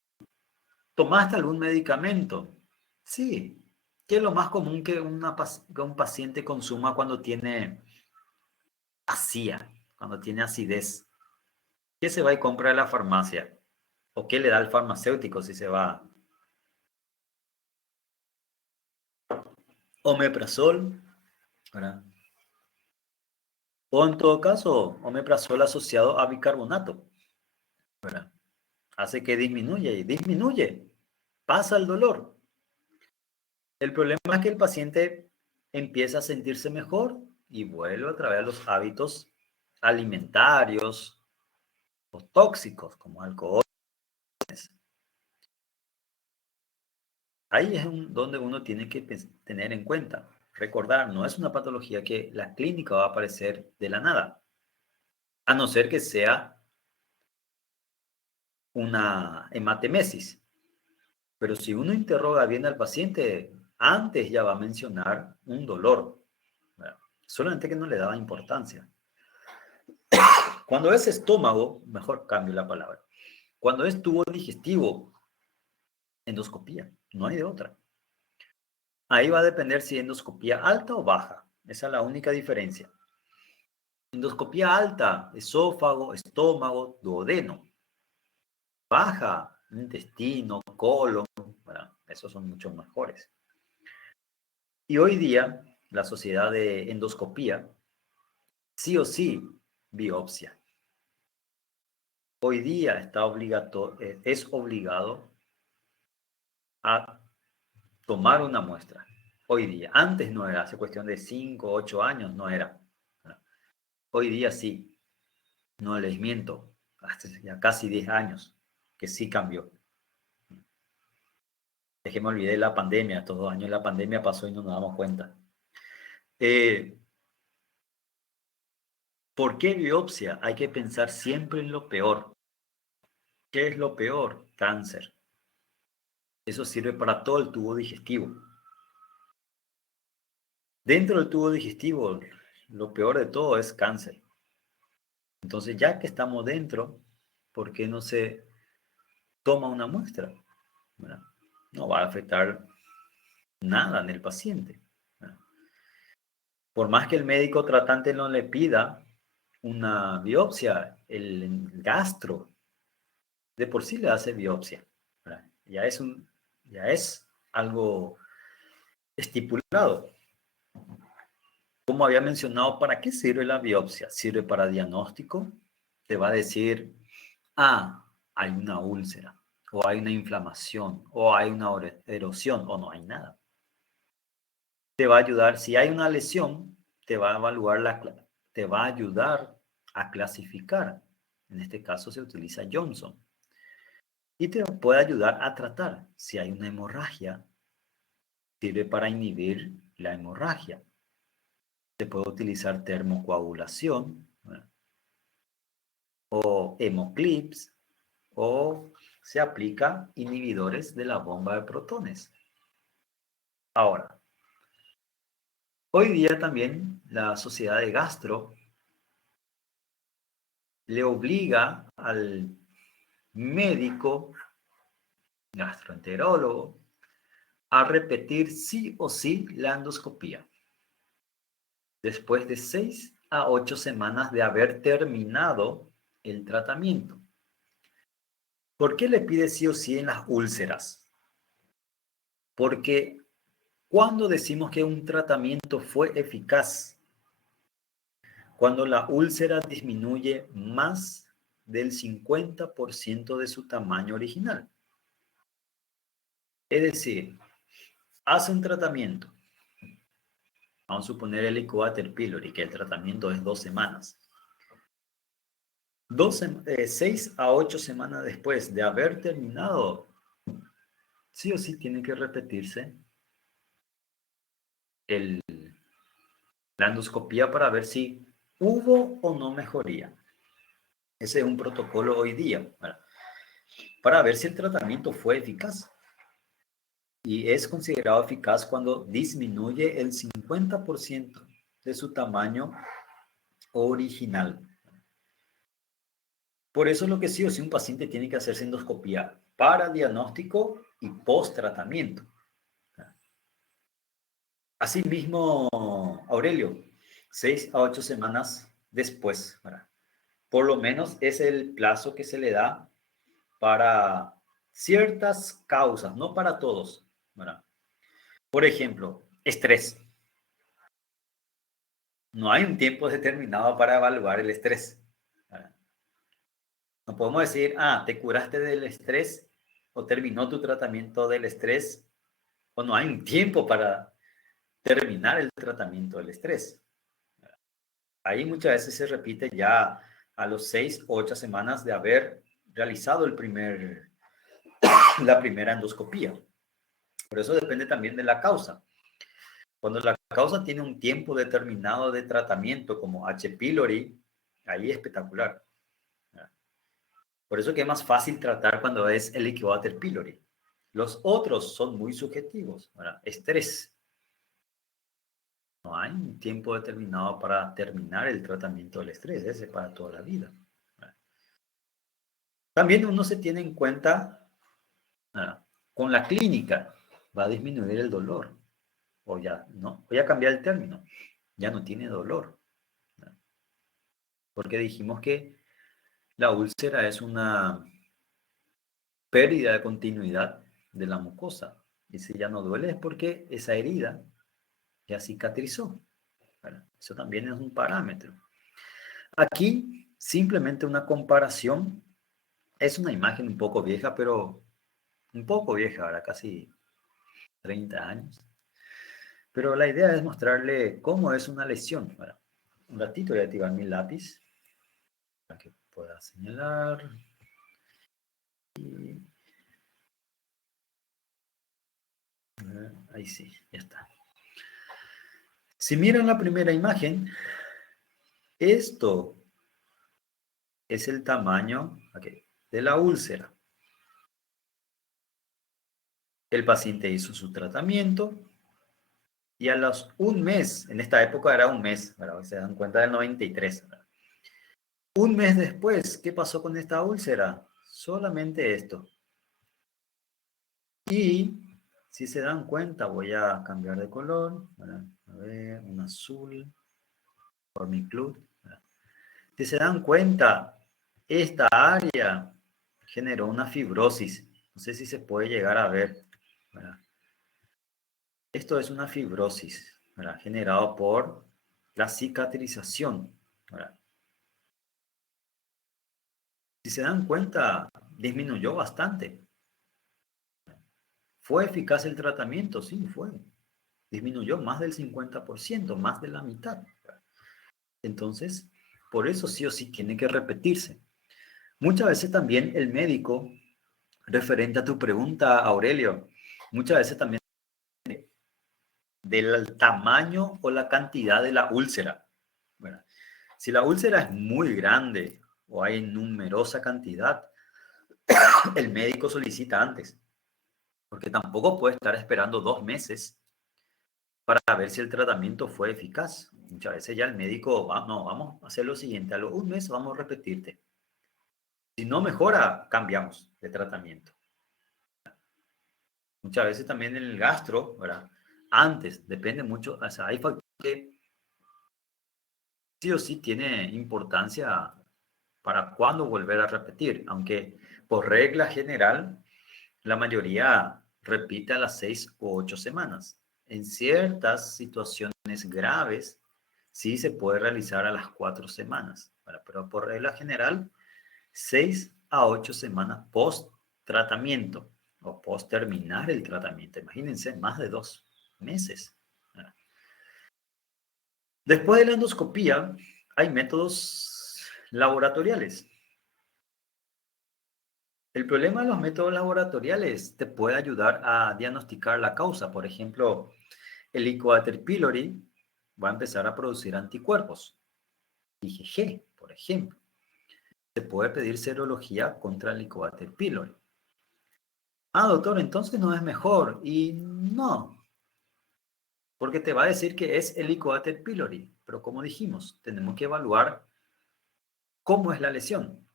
tomaste algún medicamento? Sí. ¿Qué es lo más común que un paciente consuma cuando tiene asía, cuando tiene acidez? ¿Qué se va y compra en la farmacia? ¿O qué le da el farmacéutico si se va? Omeprazol, ¿verdad? O en todo caso, omeprazol asociado a bicarbonato, ¿verdad? Hace que disminuya y disminuye, pasa el dolor. El problema es que el paciente empieza a sentirse mejor y vuelve otra vez a los hábitos alimentarios o tóxicos como alcohol. Ahí es donde uno tiene que tener en cuenta. Recordar, no es una patología que la clínica va a aparecer de la nada, a no ser que sea una hematemesis. Pero si uno interroga bien al paciente, antes ya va a mencionar un dolor, ¿verdad? Solamente que no le daba importancia. Cuando es estómago, mejor cambio la palabra. Cuando es tubo digestivo, endoscopía, no hay de otra. Ahí va a depender si endoscopía alta o baja. Esa es la única diferencia. Endoscopía alta, esófago, estómago, duodeno. Baja, intestino, colon, ¿verdad? Esos son mucho mejores. Y hoy día, la sociedad de endoscopía, sí o sí, biopsia. Hoy día es obligado a tomar una muestra. Hoy día. Antes no era, hace cuestión de 5, 8 años no era. Hoy día sí. No les miento. Hace ya casi 10 años que sí cambió. Es que me olvidé de la pandemia. Estos 2 años la pandemia pasó y no nos damos cuenta. ¿Por qué biopsia? Hay que pensar siempre en lo peor. ¿Qué es lo peor? Cáncer. Eso sirve para todo el tubo digestivo. Dentro del tubo digestivo, lo peor de todo es cáncer. Entonces, ya que estamos dentro, ¿por qué no se toma una muestra? ¿Verdad? No va a afectar nada en el paciente. ¿Verdad? Por más que el médico tratante no le pida una biopsia, el gastro de por sí le hace biopsia. ¿Verdad? Ya es algo estipulado. Como había mencionado, ¿para qué sirve la biopsia? Sirve para diagnóstico. Te va a decir, hay una úlcera, o hay una inflamación, o hay una erosión, o no hay nada. te va a ayudar, si hay una lesión, te va a evaluar te va a ayudar a clasificar. En este caso se utiliza Johnson. Y te puede ayudar a tratar. Si hay una hemorragia, sirve para inhibir la hemorragia. Se puede utilizar termocoagulación, ¿verdad? O hemoclips, o se aplica inhibidores de la bomba de protones. Ahora, hoy día también la sociedad de gastro le obliga al médico gastroenterólogo a repetir sí o sí la endoscopía después de 6 a 8 semanas de haber terminado el tratamiento. ¿Por qué le pide sí o sí en las úlceras? Porque cuando decimos que un tratamiento fue eficaz, cuando la úlcera disminuye más del 50% de su tamaño original. Es decir, hace un tratamiento. Vamos a suponer el Helicobacter pylori, que el tratamiento es 2 semanas. 6 a 8 semanas después de haber terminado, sí o sí tiene que repetirse la endoscopía para ver si hubo o no mejoría. Ese es un protocolo hoy día, ¿verdad? Para ver si el tratamiento fue eficaz. Y es considerado eficaz cuando disminuye el 50% de su tamaño original. Por eso lo que sí o sí un paciente tiene que hacerse endoscopía para diagnóstico y post-tratamiento. Asimismo, Aurelio, 6 a 8 semanas después, ¿verdad? Por lo menos es el plazo que se le da para ciertas causas, no para todos, ¿verdad? Por ejemplo, estrés. No hay un tiempo determinado para evaluar el estrés, ¿verdad? No podemos decir, te curaste del estrés o terminó tu tratamiento del estrés, o no hay un tiempo para terminar el tratamiento del estrés. Ahí muchas veces se repite ya a los 6 o 8 semanas de haber realizado la primera endoscopía. Por eso depende también de la causa. Cuando la causa tiene un tiempo determinado de tratamiento, como H. pylori, ahí es espectacular. Por eso que es más fácil tratar cuando es el Helicobacter pylori. Los otros son muy subjetivos, ¿verdad? Estrés. No hay un tiempo determinado para terminar el tratamiento del estrés, ese es para toda la vida. También uno se tiene en cuenta, con la clínica, va a disminuir el dolor. O ya, no, voy a cambiar el término, ya no tiene dolor. Porque dijimos que la úlcera es una pérdida de continuidad de la mucosa. Y si ya no duele es porque esa herida ya cicatrizó. Bueno, eso también es un parámetro. Aquí, simplemente una comparación. Es una imagen un poco vieja, pero un poco vieja, ahora casi 30 años. Pero la idea es mostrarle cómo es una lesión. Bueno, un ratito voy a activar mi lápiz para que pueda señalar. Y, ahí sí, ya está. Si miran la primera imagen, esto es el tamaño de la úlcera. El paciente hizo su tratamiento y a los un mes, en esta época era un mes, ¿verdad? Se dan cuenta del 93, ¿verdad? Un mes después, ¿qué pasó con esta úlcera? Solamente esto. Y si se dan cuenta, voy a cambiar de color, ¿verdad? A ver, un azul por mi club. ¿Verdad? Si se dan cuenta, esta área generó una fibrosis. No sé si se puede llegar a ver, ¿verdad? Esto es una fibrosis, ¿verdad? Generado por la cicatrización, ¿verdad? Si se dan cuenta, disminuyó bastante. ¿Fue eficaz el tratamiento? Sí, fue. disminuyó más del 50%, más de la mitad. Entonces, por eso sí o sí tiene que repetirse. Muchas veces también el médico, referente a tu pregunta, Aurelio, muchas veces también del tamaño o la cantidad de la úlcera. Bueno, si la úlcera es muy grande o hay numerosa cantidad, el médico solicita antes, porque tampoco puede estar esperando 2 meses para ver si el tratamiento fue eficaz. Muchas veces ya el médico va, no, vamos a hacer lo siguiente, a los 1 mes vamos a repetirte. Si no mejora, cambiamos de tratamiento. Muchas veces también en el gastro, ¿verdad? Antes, depende mucho, o sea, hay factores que sí o sí tiene importancia para cuándo volver a repetir, aunque por regla general la mayoría repite a las 6 u 8 semanas. En ciertas situaciones graves sí se puede realizar a las 4 semanas, ¿verdad? Pero por regla general 6 a 8 semanas post tratamiento o post terminar el tratamiento. Imagínense, más de 2 meses. ¿Verdad? Después de la endoscopía, hay métodos laboratoriales. El problema de los métodos laboratoriales te puede ayudar a diagnosticar la causa. Por ejemplo, el Helicobacter pylori va a empezar a producir anticuerpos, IgG, por ejemplo. Se puede pedir serología contra el Helicobacter pylori. Ah, doctor, entonces no es mejor. Y no, porque te va a decir que es Helicobacter pylori. Pero como dijimos, tenemos que evaluar cómo es la lesión,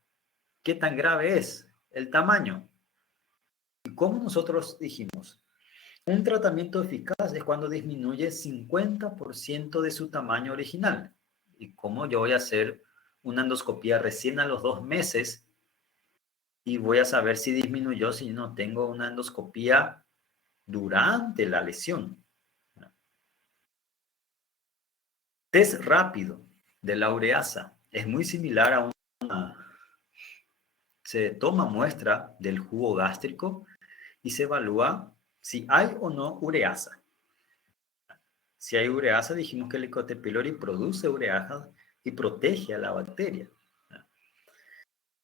qué tan grave es, el tamaño. Y como nosotros dijimos, un tratamiento eficaz es cuando disminuye 50% de su tamaño original. ¿Y cómo yo voy a hacer una endoscopía recién a los 2 meses y voy a saber si disminuyó si no tengo una endoscopía durante la lesión? Test rápido de la ureasa es muy similar a una... Se toma muestra del jugo gástrico y se evalúa si hay o no ureasa. Si hay ureasa, dijimos que el Helicobacter pylori produce ureasa y protege a la bacteria.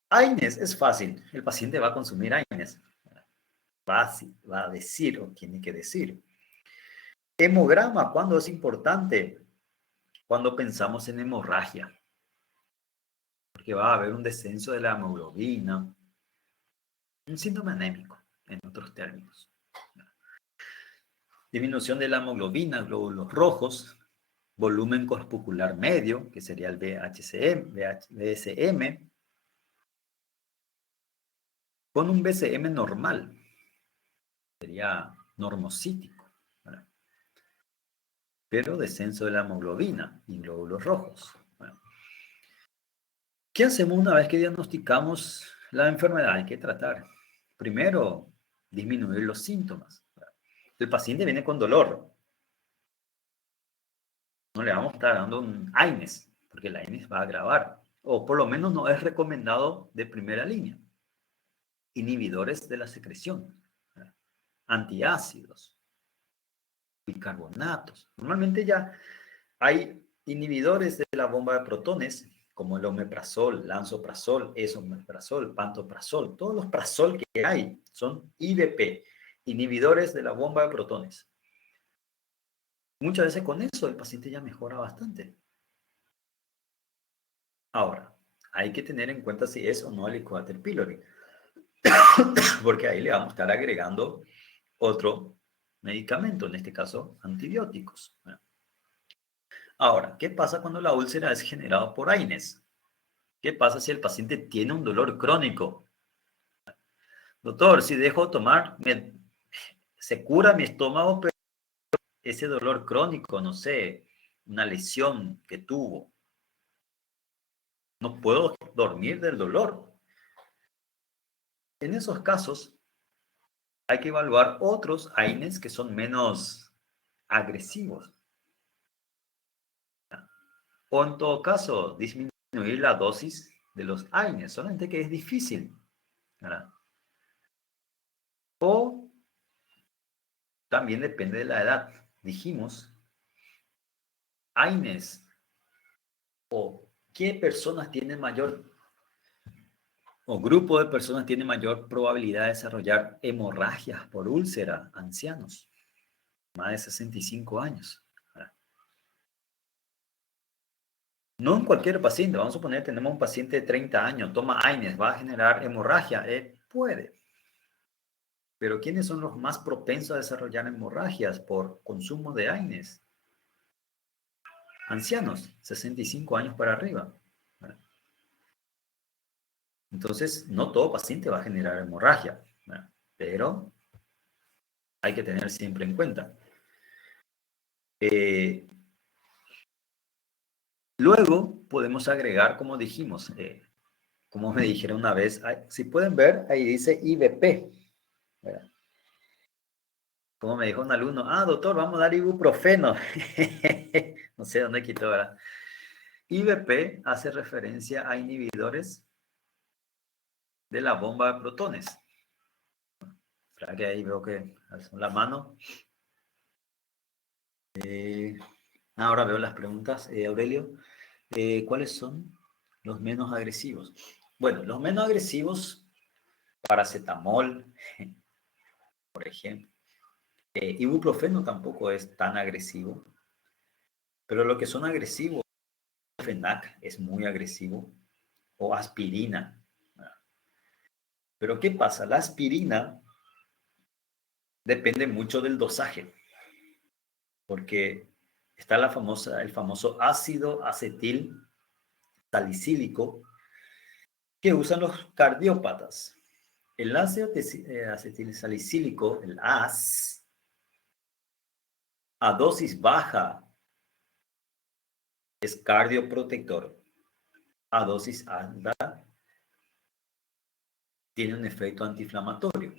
AINES es fácil. El paciente va a consumir AINES. Va a decir o tiene que decir. Hemograma, ¿cuándo es importante? Cuando pensamos en hemorragia. Porque va a haber un descenso de la hemoglobina. Un síndrome anémico, en otros términos. Disminución de la hemoglobina, glóbulos rojos, volumen corpuscular medio, que sería el BSM, con un BCM normal, sería normocítico, ¿verdad? Pero descenso de la hemoglobina y glóbulos rojos. Bueno, ¿qué hacemos una vez que diagnosticamos la enfermedad? Hay que tratar. Primero, disminuir los síntomas. El paciente viene con dolor. No le vamos a estar dando un AINES, porque el AINES va a agravar. O por lo menos no es recomendado de primera línea. Inhibidores de la secreción, ¿verdad? Antiácidos, bicarbonatos. Normalmente ya hay inhibidores de la bomba de protones, como el omeprazol, lansoprazol, esomeprazol, pantoprazol. Todos los prazol que hay son IBP, inhibidores de la bomba de protones. Muchas veces con eso el paciente ya mejora bastante. Ahora, hay que tener en cuenta si es o no el Helicobacter pylori, porque ahí le vamos a estar agregando otro medicamento, en este caso antibióticos. Ahora, ¿qué pasa cuando la úlcera es generada por AINES? ¿Qué pasa si el paciente tiene un dolor crónico? Doctor, si dejo de tomar, se cura mi estómago, pero ese dolor crónico, no sé, una lesión que tuvo, no puedo dormir del dolor. En esos casos, hay que evaluar otros AINES que son menos agresivos. O en todo caso, disminuir la dosis de los AINES, solamente que es difícil, ¿verdad? O también depende de la edad. dijimos, AINES o qué personas tienen mayor o grupo de personas tiene mayor probabilidad de desarrollar hemorragias por úlcera, ancianos, más de 65 años. No en cualquier paciente, vamos a suponer que tenemos un paciente de 30 años, toma AINES, va a generar hemorragia, puede. Pero ¿quiénes son los más propensos a desarrollar hemorragias por consumo de AINES? Ancianos, 65 años para arriba. Entonces, no todo paciente va a generar hemorragia, pero hay que tener siempre en cuenta. Luego podemos agregar, como dijimos, como me dijeron una vez, si pueden ver, ahí dice IVP. ¿Verdad? Como me dijo un alumno, doctor, vamos a dar ibuprofeno. No sé dónde quitó, ¿verdad? IVP hace referencia a inhibidores de la bomba de protones. Espera que ahí veo que la mano. Ahora veo las preguntas, Aurelio. ¿Cuáles son los menos agresivos? Bueno, los menos agresivos, paracetamol, por ejemplo. Ibuprofeno tampoco es tan agresivo, pero lo que son agresivos, Fenac es muy agresivo, o aspirina. Pero ¿qué pasa? La aspirina depende mucho del dosaje, porque está el famoso ácido acetil salicílico que usan los cardiópatas. El ácido acetil salicílico, el AS, a dosis baja es cardioprotector. A dosis alta tiene un efecto antiinflamatorio.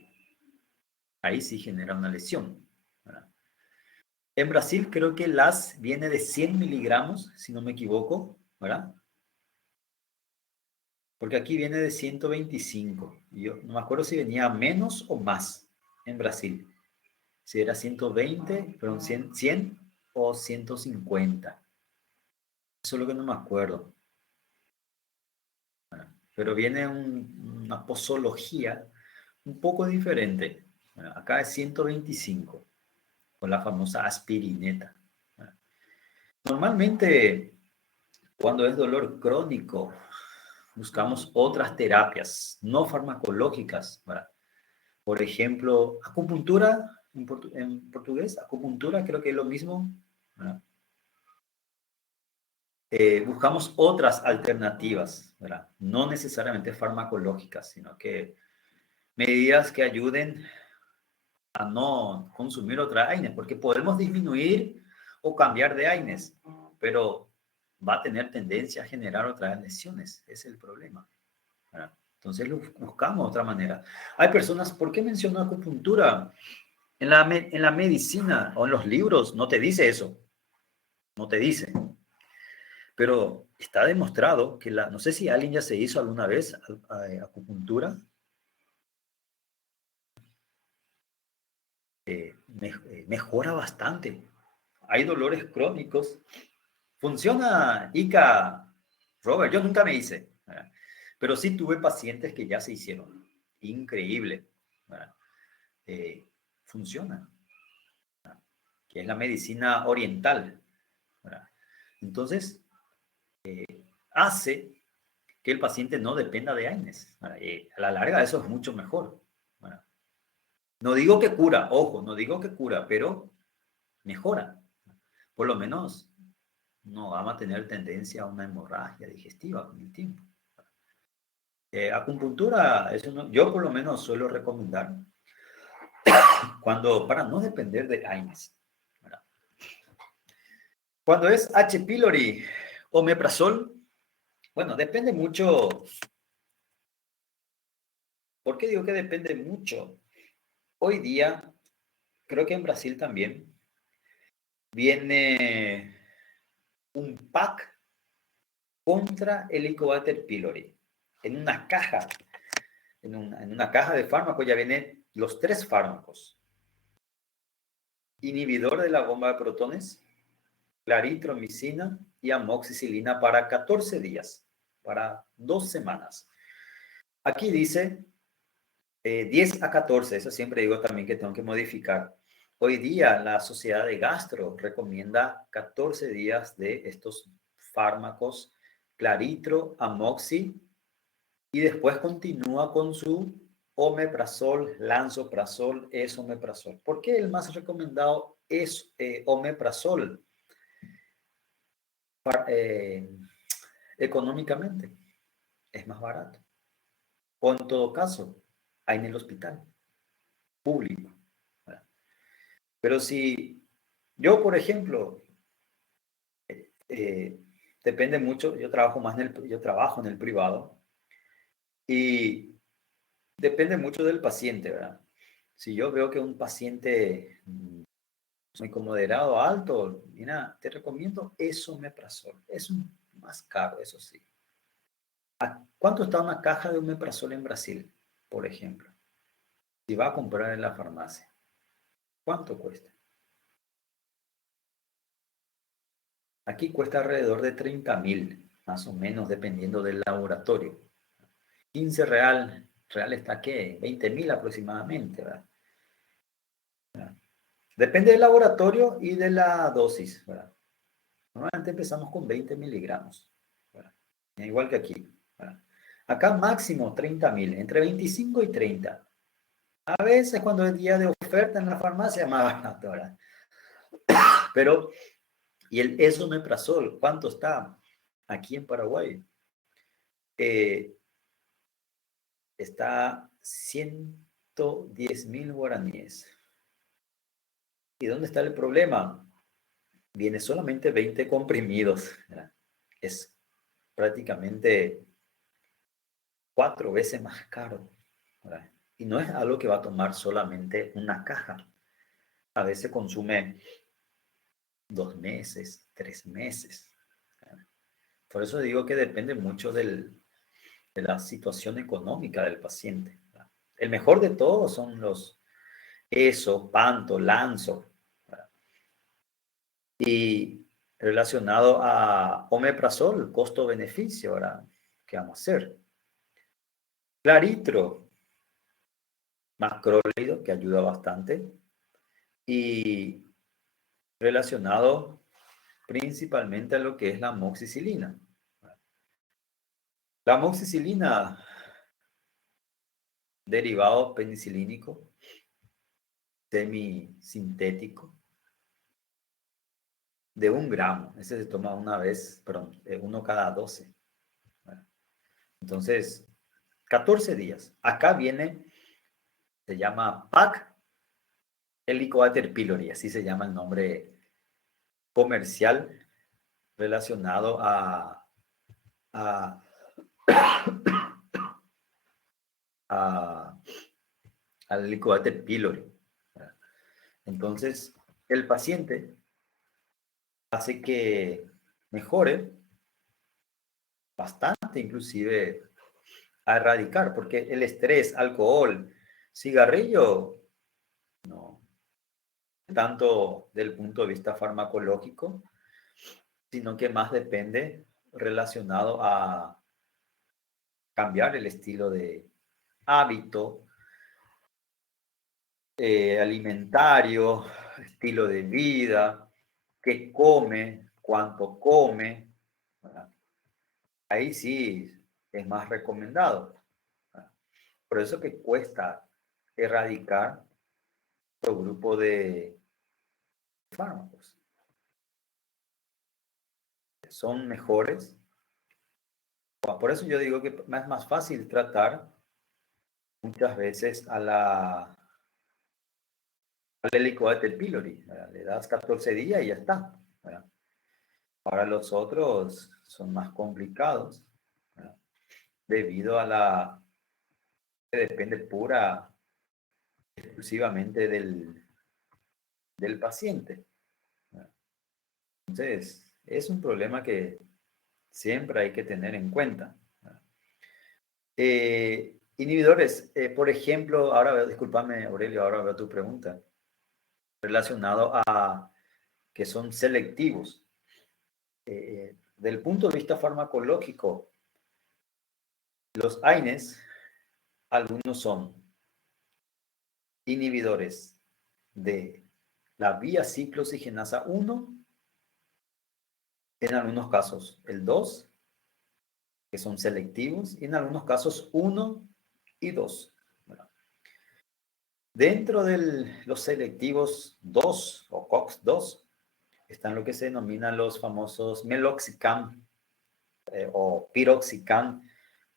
Ahí sí genera una lesión, ¿verdad? En Brasil creo que el AS viene de 100 miligramos, si no me equivoco, ¿verdad? Porque aquí viene de 125. Yo no me acuerdo si venía menos o más en Brasil. Si era 120, fueron 100 o 150. Eso es lo que no me acuerdo. Pero viene una posología un poco diferente. Acá es 125, con la famosa aspirineta. Normalmente, cuando es dolor crónico, buscamos otras terapias no farmacológicas. Por ejemplo, acupuntura, en portugués, acupuntura creo que es lo mismo. Buscamos otras alternativas, ¿verdad? No necesariamente farmacológicas, sino que medidas que ayuden a no consumir otra AINES, porque podemos disminuir o cambiar de AINES, pero va a tener tendencia a generar otras lesiones, ese es el problema, ¿verdad? Entonces buscamos otra manera. Hay personas, ¿por qué menciono acupuntura? En la medicina o en los libros no te dice eso, no te dice. Pero está demostrado que no sé si alguien ya se hizo alguna vez acupuntura, mejora bastante. Hay dolores crónicos. Funciona, Ica, Robert, yo nunca me hice, ¿verdad? Pero sí tuve pacientes que ya se hicieron. Increíble, ¿verdad? Funciona, ¿verdad? Que es la medicina oriental, ¿verdad? Entonces, hace que el paciente no dependa de AINES. A la larga eso es mucho mejor. No digo que cura, ojo, no digo que cura, pero mejora. Por lo menos no vamos a tener tendencia a una hemorragia digestiva con el tiempo. Acupuntura, yo por lo menos suelo recomendar para no depender de AINES. Cuando es H. pylori o omeprazol, bueno, depende mucho. ¿Por qué digo que depende mucho? Hoy día, creo que en Brasil también, viene un pack contra el Helicobacter pylori. En una caja, en una caja de fármacos ya vienen los 3 fármacos. inhibidor de la bomba de protones, claritromicina y amoxicilina para 14 días, para 2 semanas. Aquí dice 10 a 14, eso siempre digo también que tengo que modificar. Hoy día la Sociedad de Gastro recomienda 14 días de estos fármacos, claritro, amoxi, y después continúa con su omeprazol, lansoprazol, esomeprazol. ¿Por qué el más recomendado es omeprazol? Eh, económicamente es más barato. O en todo caso, hay en el hospital público. ¿Verdad? Pero si yo, por ejemplo, eh, depende mucho, yo trabajo en el privado y depende mucho del paciente, ¿verdad? Si yo veo que un paciente muy moderado, alto, mira, te recomiendo esomeprazol. Es más caro, eso sí. ¿A cuánto está una caja de omeprazol en Brasil, por ejemplo? Si va a comprar en la farmacia, ¿cuánto cuesta? Aquí cuesta alrededor de 30.000, más o menos, dependiendo del laboratorio. 15 real está, ¿qué? 20.000 aproximadamente, ¿verdad? Depende del laboratorio y de la dosis, ¿verdad? Normalmente empezamos con 20 miligramos, ¿verdad? Igual que aquí, ¿verdad? Acá máximo 30.000, entre 25 y 30. A veces cuando es día de oferta en la farmacia, más barato, ¿verdad? Pero, ¿y el esomeprazol? ¿Cuánto está aquí en Paraguay? Está 110.000 guaraníes. ¿Y dónde está el problema? Viene solamente 20 comprimidos, ¿verdad? Es prácticamente 4 veces más caro, ¿verdad? Y no es algo que va a tomar solamente una caja. A veces consume 2 meses, 3 meses. ¿Verdad? Por eso digo que depende mucho de la situación económica del paciente, ¿verdad? El mejor de todos son los ESO, Panto, Lanzo, ¿verdad? Y relacionado a omeprazol, costo-beneficio, ¿verdad? ¿Qué vamos a hacer? Claritro, macrólido, que ayuda bastante. Y relacionado principalmente a lo que es la amoxicilina. La amoxicilina, derivado penicilínico, semisintético, de 1 gramo. Ese se toma una vez, perdón, 1 cada 12. Entonces, 14 días. Acá viene, se llama PAC Helicobacter pylori, así se llama el nombre comercial relacionado a, a al Helicobacter pylori. Entonces, el paciente hace que mejore bastante, inclusive a erradicar, porque el estrés, alcohol, cigarrillo, no tanto del punto de vista farmacológico, sino que más depende relacionado a cambiar el estilo de hábito alimentario, estilo de vida, qué come, cuánto come, ¿verdad? Ahí sí es más recomendado, ¿verdad? Por eso que cuesta erradicar los grupos de fármacos. Son mejores. Por eso yo digo que es más fácil tratar muchas veces al Helicobacter pylori, ¿verdad? Le das 14 días y ya está, ¿verdad? Ahora los otros son más complicados, ¿verdad? Debido a que depende pura, exclusivamente del paciente, ¿verdad? Entonces, es un problema que siempre hay que tener en cuenta, ¿verdad? Inhibidores, por ejemplo, ahora, discúlpame Aurelio, ahora veo tu pregunta. relacionado a que son selectivos. Del punto de vista farmacológico, los AINES, algunos son inhibidores de la vía ciclooxigenasa 1, en algunos casos el 2, que son selectivos, y en algunos casos 1 y 2. Dentro de los selectivos 2 o COX-2 están lo que se denominan los famosos meloxicam o piroxicam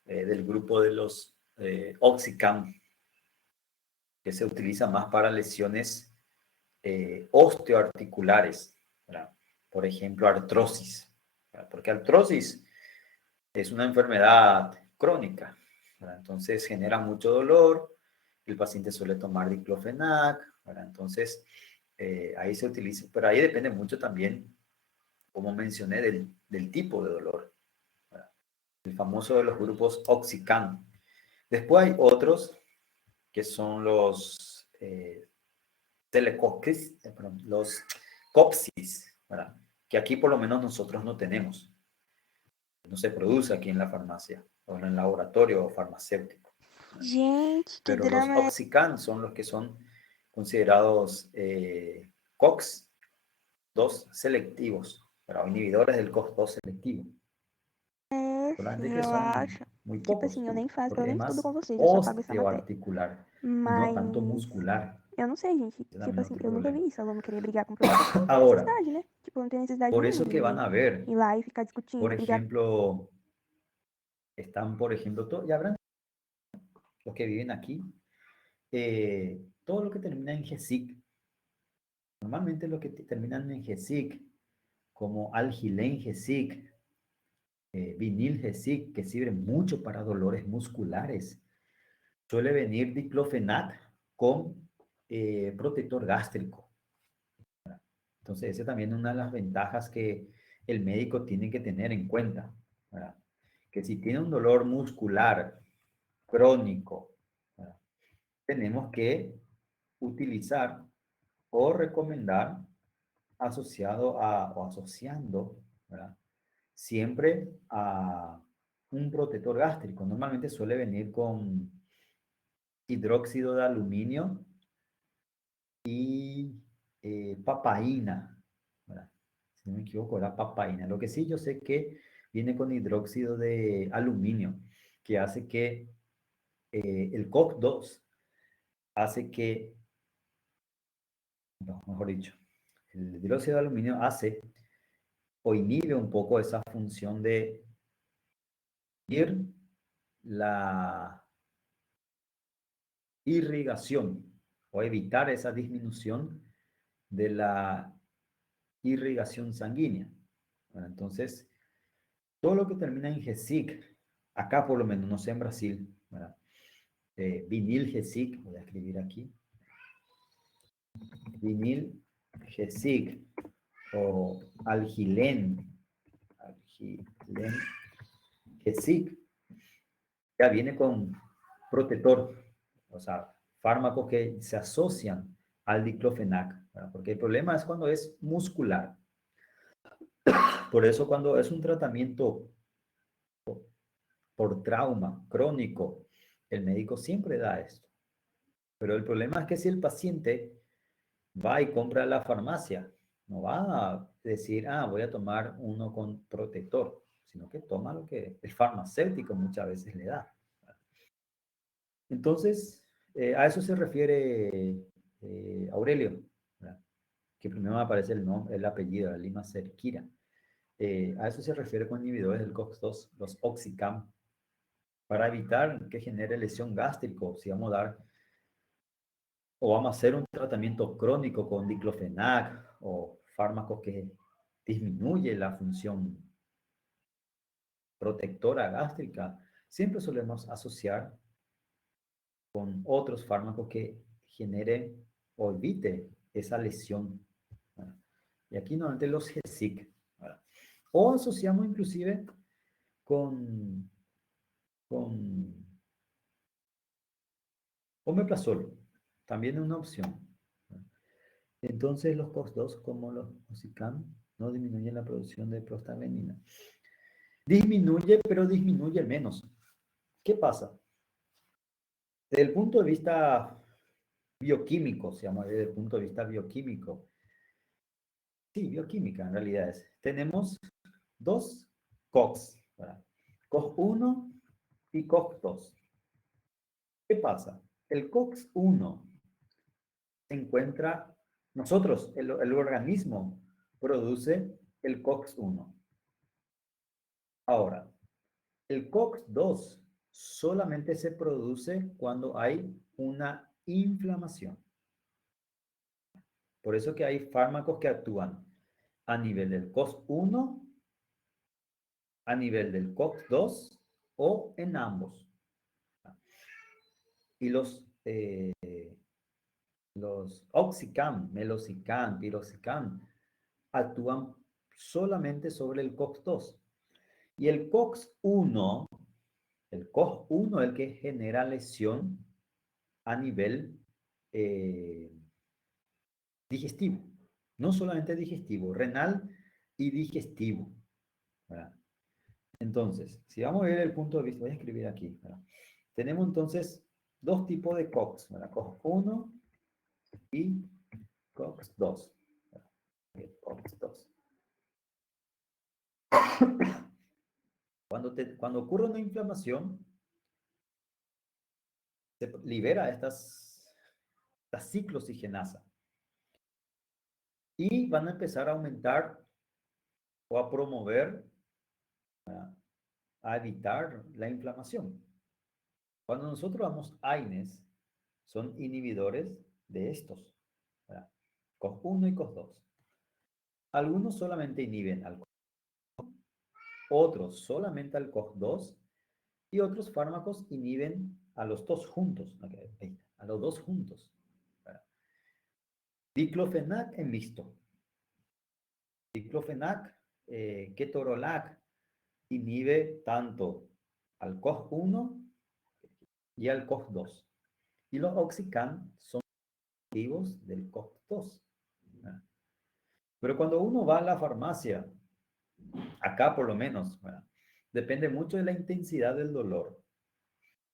del grupo de los oxicam, que se utiliza más para lesiones osteoarticulares, ¿verdad? Por ejemplo, artrosis, ¿verdad? Porque artrosis es una enfermedad crónica, ¿verdad? Entonces genera mucho dolor, el paciente suele tomar diclofenac, ¿verdad? Entonces ahí se utiliza, pero ahí depende mucho también, como mencioné, del tipo de dolor, ¿verdad? El famoso de los grupos Oxycan. Después hay otros que son los los COPSIS, ¿verdad? Que aquí por lo menos nosotros no tenemos. No se produce aquí en la farmacia o en el laboratorio farmacéutico. Gente, que Pero los drama é Oxycan son los que son considerados COX-2 selectivos, ¿verdad? Inhibidores del COX-2 selectivo. esse? Solamente que Eu son acho. muy Tipo pocos, assim, eu nem faço, eu porque es nem estudo com más vocês, eu só pago essa matéria. osteoarticular y no tanto Mas muscular. eu não sei, gente. Ese es Tipo también assim, otro eu nunca problema. vi isso. Aluno querer brigar com o professor porque não tem Ahora, necessidade, né? Tipo, não tem necessidade por eso nenhuma que van a ver, de ir lá e ficar discutindo, por brigar. ejemplo, están, por ejemplo, ya habrán los que viven aquí, todo lo que termina en GESIC. Normalmente lo que terminan en GESIC, como algilén GESIC, vinil GESIC, que sirve mucho para dolores musculares, suele venir diclofenac con protector gástrico. Entonces, esa también es una de las ventajas que el médico tiene que tener en cuenta, ¿verdad? Que si tiene un dolor muscular crónico, ¿verdad? Tenemos que utilizar o recomendar asociado a, o asociando, ¿verdad? Siempre a un protector gástrico. Normalmente suele venir con hidróxido de aluminio y papaína, ¿verdad? Si no me equivoco, era papaína. Lo que sí, yo sé que viene con hidróxido de aluminio, que hace que el COX-2 hace que, no, mejor dicho, el hidróxido de aluminio hace o inhibe un poco esa función de ir la irrigación o evitar esa disminución de la irrigación sanguínea. Bueno, entonces, todo lo que termina en GESIC, acá por lo menos, no sé en Brasil, ¿verdad? Vinil GESIC, voy a escribir aquí, vinil GESIC o algilén GESIC, ya viene con protector, o sea, fármacos que se asocian al diclofenac, ¿verdad? Porque el problema es cuando es muscular. Por eso cuando es un tratamiento por trauma crónico, el médico siempre da esto. Pero el problema es que si el paciente va y compra a la farmacia, no va a decir, ah, voy a tomar uno con protector, sino que toma lo que el farmacéutico muchas veces le da. Entonces, a eso se refiere Aurelio, ¿verdad? Que primero me aparece el apellido, la Lima Cerquira. A eso se refiere con inhibidores del COX-2, los Oxycam, para evitar que genere lesión gástrico. Si vamos a dar o vamos a hacer un tratamiento crónico con diclofenac o fármacos que disminuye la función protectora gástrica, siempre solemos asociar con otros fármacos que generen o evite esa lesión. ¿Verdad? Y aquí normalmente los GESIC. ¿Verdad? O asociamos inclusive con omeprazol. También es una opción. Entonces los COX-2, como los OxyCAN, no disminuyen la producción de prostaglandina. Disminuye, pero disminuye menos. ¿Qué pasa? Desde el punto de vista bioquímico, se llama desde el punto de vista bioquímico. Sí, bioquímica en realidad es. Tenemos dos COX, ¿verdad? COX-1 y COX-2. ¿Qué pasa? El COX-1 se encuentra, nosotros, el organismo produce el COX-1. Ahora, el COX-2 solamente se produce cuando hay una inflamación. Por eso que hay fármacos que actúan a nivel del COX-1, a nivel del COX-2 o en ambos. Y los Oxycam, Meloxicam, Piroxicam actúan solamente sobre el COX-2. Y el COX-1 es el que genera lesión a nivel digestivo. No solamente digestivo, renal y digestivo, ¿verdad? Entonces, si vamos a ver el punto de vista, voy a escribir aquí, ¿verdad? Tenemos entonces dos tipos de COX, ¿verdad? COX-1 y COX-2. COX-2. Cuando ocurre una inflamación, se libera esta ciclooxigenasa y van a empezar a aumentar o a promover, a evitar la inflamación. Cuando nosotros damos AINES, son inhibidores de estos, ¿verdad? COX-1 y COX-2. Algunos solamente inhiben al COX, otros solamente al COX-2 y otros fármacos inhiben a los dos juntos. Okay, a los dos juntos. ¿Verdad? Diclofenac en visto. Diclofenac, ketorolac, inhibe tanto al COX-1 y al COX-2. Y los Oxycan son activos del COX-2. ¿Verdad? Pero cuando uno va a la farmacia, acá por lo menos, ¿verdad? Depende mucho de la intensidad del dolor.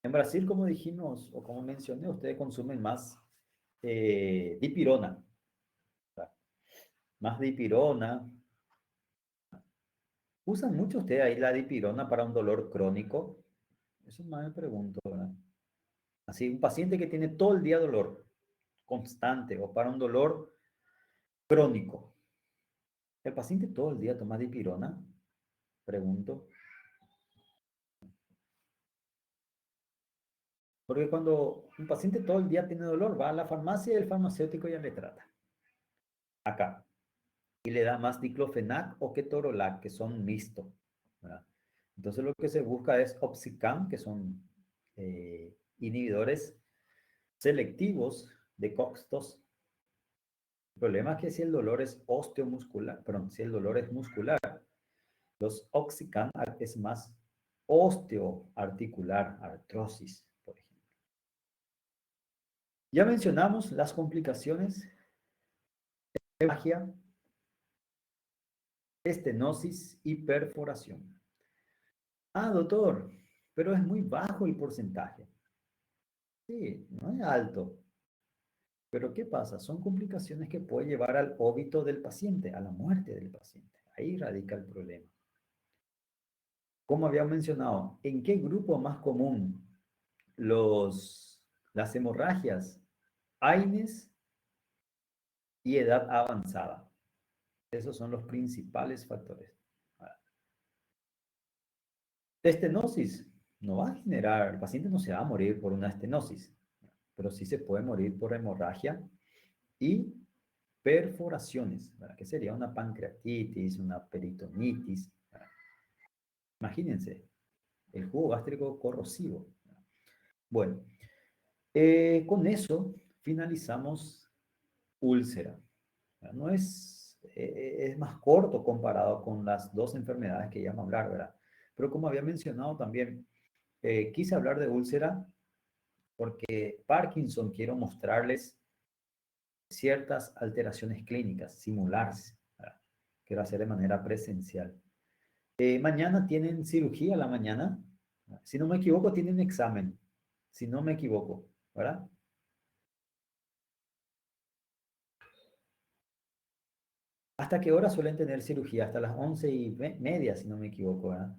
En Brasil, como dijimos o como mencioné, ustedes consumen más dipirona. ¿Verdad? Más dipirona. ¿Usan mucho ustedes ahí la dipirona para un dolor crónico? Eso más me pregunto, ¿verdad? Así, un paciente que tiene todo el día dolor constante o para un dolor crónico. ¿El paciente todo el día toma dipirona? Pregunto. Porque cuando un paciente todo el día tiene dolor, va a la farmacia y el farmacéutico ya le trata. Acá. Y le da más diclofenac o ketorolac, que son mixtos, ¿verdad? Entonces lo que se busca es Oxycam, que son inhibidores selectivos de COX-2. El problema es que si el dolor es osteomuscular, perdón, si el dolor es muscular, los Oxycam es más osteoarticular, artrosis, por ejemplo. Ya mencionamos las complicaciones de hemorragia, estenosis y perforación. Ah, doctor, pero es muy bajo el porcentaje. Sí, no es alto. Pero ¿qué pasa? Son complicaciones que pueden llevar al óbito del paciente, a la muerte del paciente. Ahí radica el problema. Como había mencionado, ¿en qué grupo más común las hemorragias? AINES y edad avanzada. Esos son los principales factores. Estenosis no va a generar, el paciente no se va a morir por una estenosis, pero sí se puede morir por hemorragia y perforaciones, ¿verdad? Que sería una pancreatitis, una peritonitis, ¿verdad? Imagínense, el jugo gástrico corrosivo, ¿verdad? Bueno, con eso finalizamos úlcera, ¿verdad? No es más corto comparado con las dos enfermedades que ya vamos a hablar, ¿verdad? Pero como había mencionado también, quise hablar de úlcera porque Parkinson quiero mostrarles ciertas alteraciones clínicas, simularse. ¿Verdad? Quiero hacer de manera presencial. Mañana tienen cirugía a la mañana. Si no me equivoco, tienen examen. Si no me equivoco, ¿verdad? ¿Hasta qué hora suelen tener cirugía? Hasta las 11:30, si no me equivoco, ¿verdad?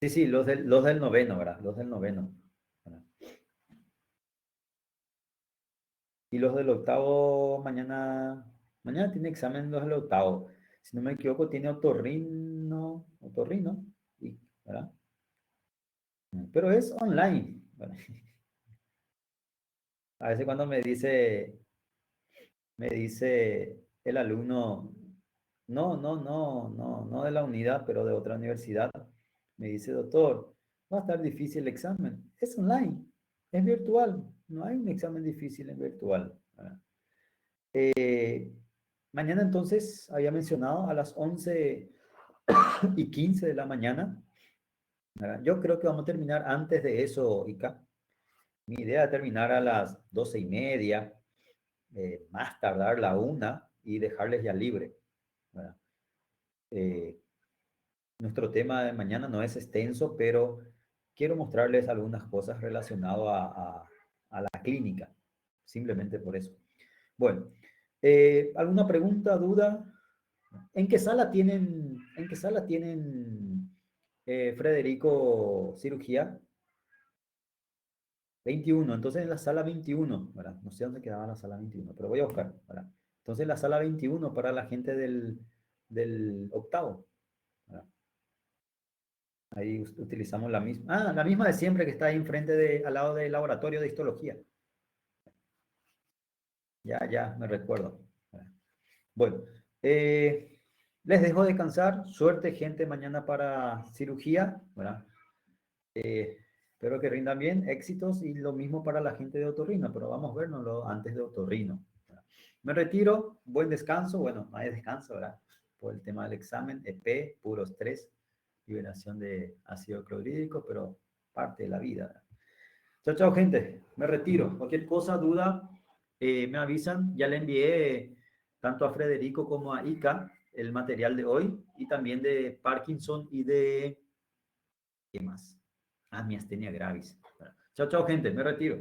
Sí, sí, los del noveno, ¿verdad? Los del noveno. ¿Verdad? Y los del octavo, mañana tiene examen los del octavo. Si no me equivoco, tiene otorrino, ¿verdad? Pero es online. ¿Verdad? A veces cuando me dice el alumno, no de la unidad, pero de otra universidad, me dice, doctor, va a estar difícil el examen. Es online, es virtual, no hay un examen difícil en virtual. ¿Verdad? Mañana entonces, había mencionado a las 11:15 de la mañana. ¿Verdad? Yo creo que vamos a terminar antes de eso, Ica. Mi idea es terminar a las 12:30. Más tardar la 1 y dejarles ya libre. ¿Verdad? Nuestro tema de mañana no es extenso, pero quiero mostrarles algunas cosas relacionadas a la clínica, simplemente por eso. Bueno, ¿alguna pregunta, duda? ¿En qué sala tienen Federico, cirugía? 21, entonces en la sala 21, ¿verdad? No sé dónde quedaba la sala 21, pero voy a buscar, ¿verdad? Entonces la sala 21 para la gente del octavo, ¿verdad? Ahí utilizamos la misma. La misma de siempre que está ahí enfrente al lado del laboratorio de histología. Ya, me recuerdo. Bueno, les dejo descansar. Suerte, gente, mañana para cirugía, ¿verdad? Espero que rindan bien, éxitos y lo mismo para la gente de otorrino, pero vamos a vernoslo antes de otorrino. Me retiro, buen descanso. Bueno, no hay descanso, ¿verdad? Por el tema del examen, EP, puro estrés, liberación de ácido clorhídrico, pero parte de la vida, ¿verdad? Chao, gente. Me retiro. Cualquier cosa, duda, me avisan. Ya le envié tanto a Federico como a Ica el material de hoy y también de Parkinson y de... ¿Qué más? Miastenia gravis. Chao, gente. Me retiro.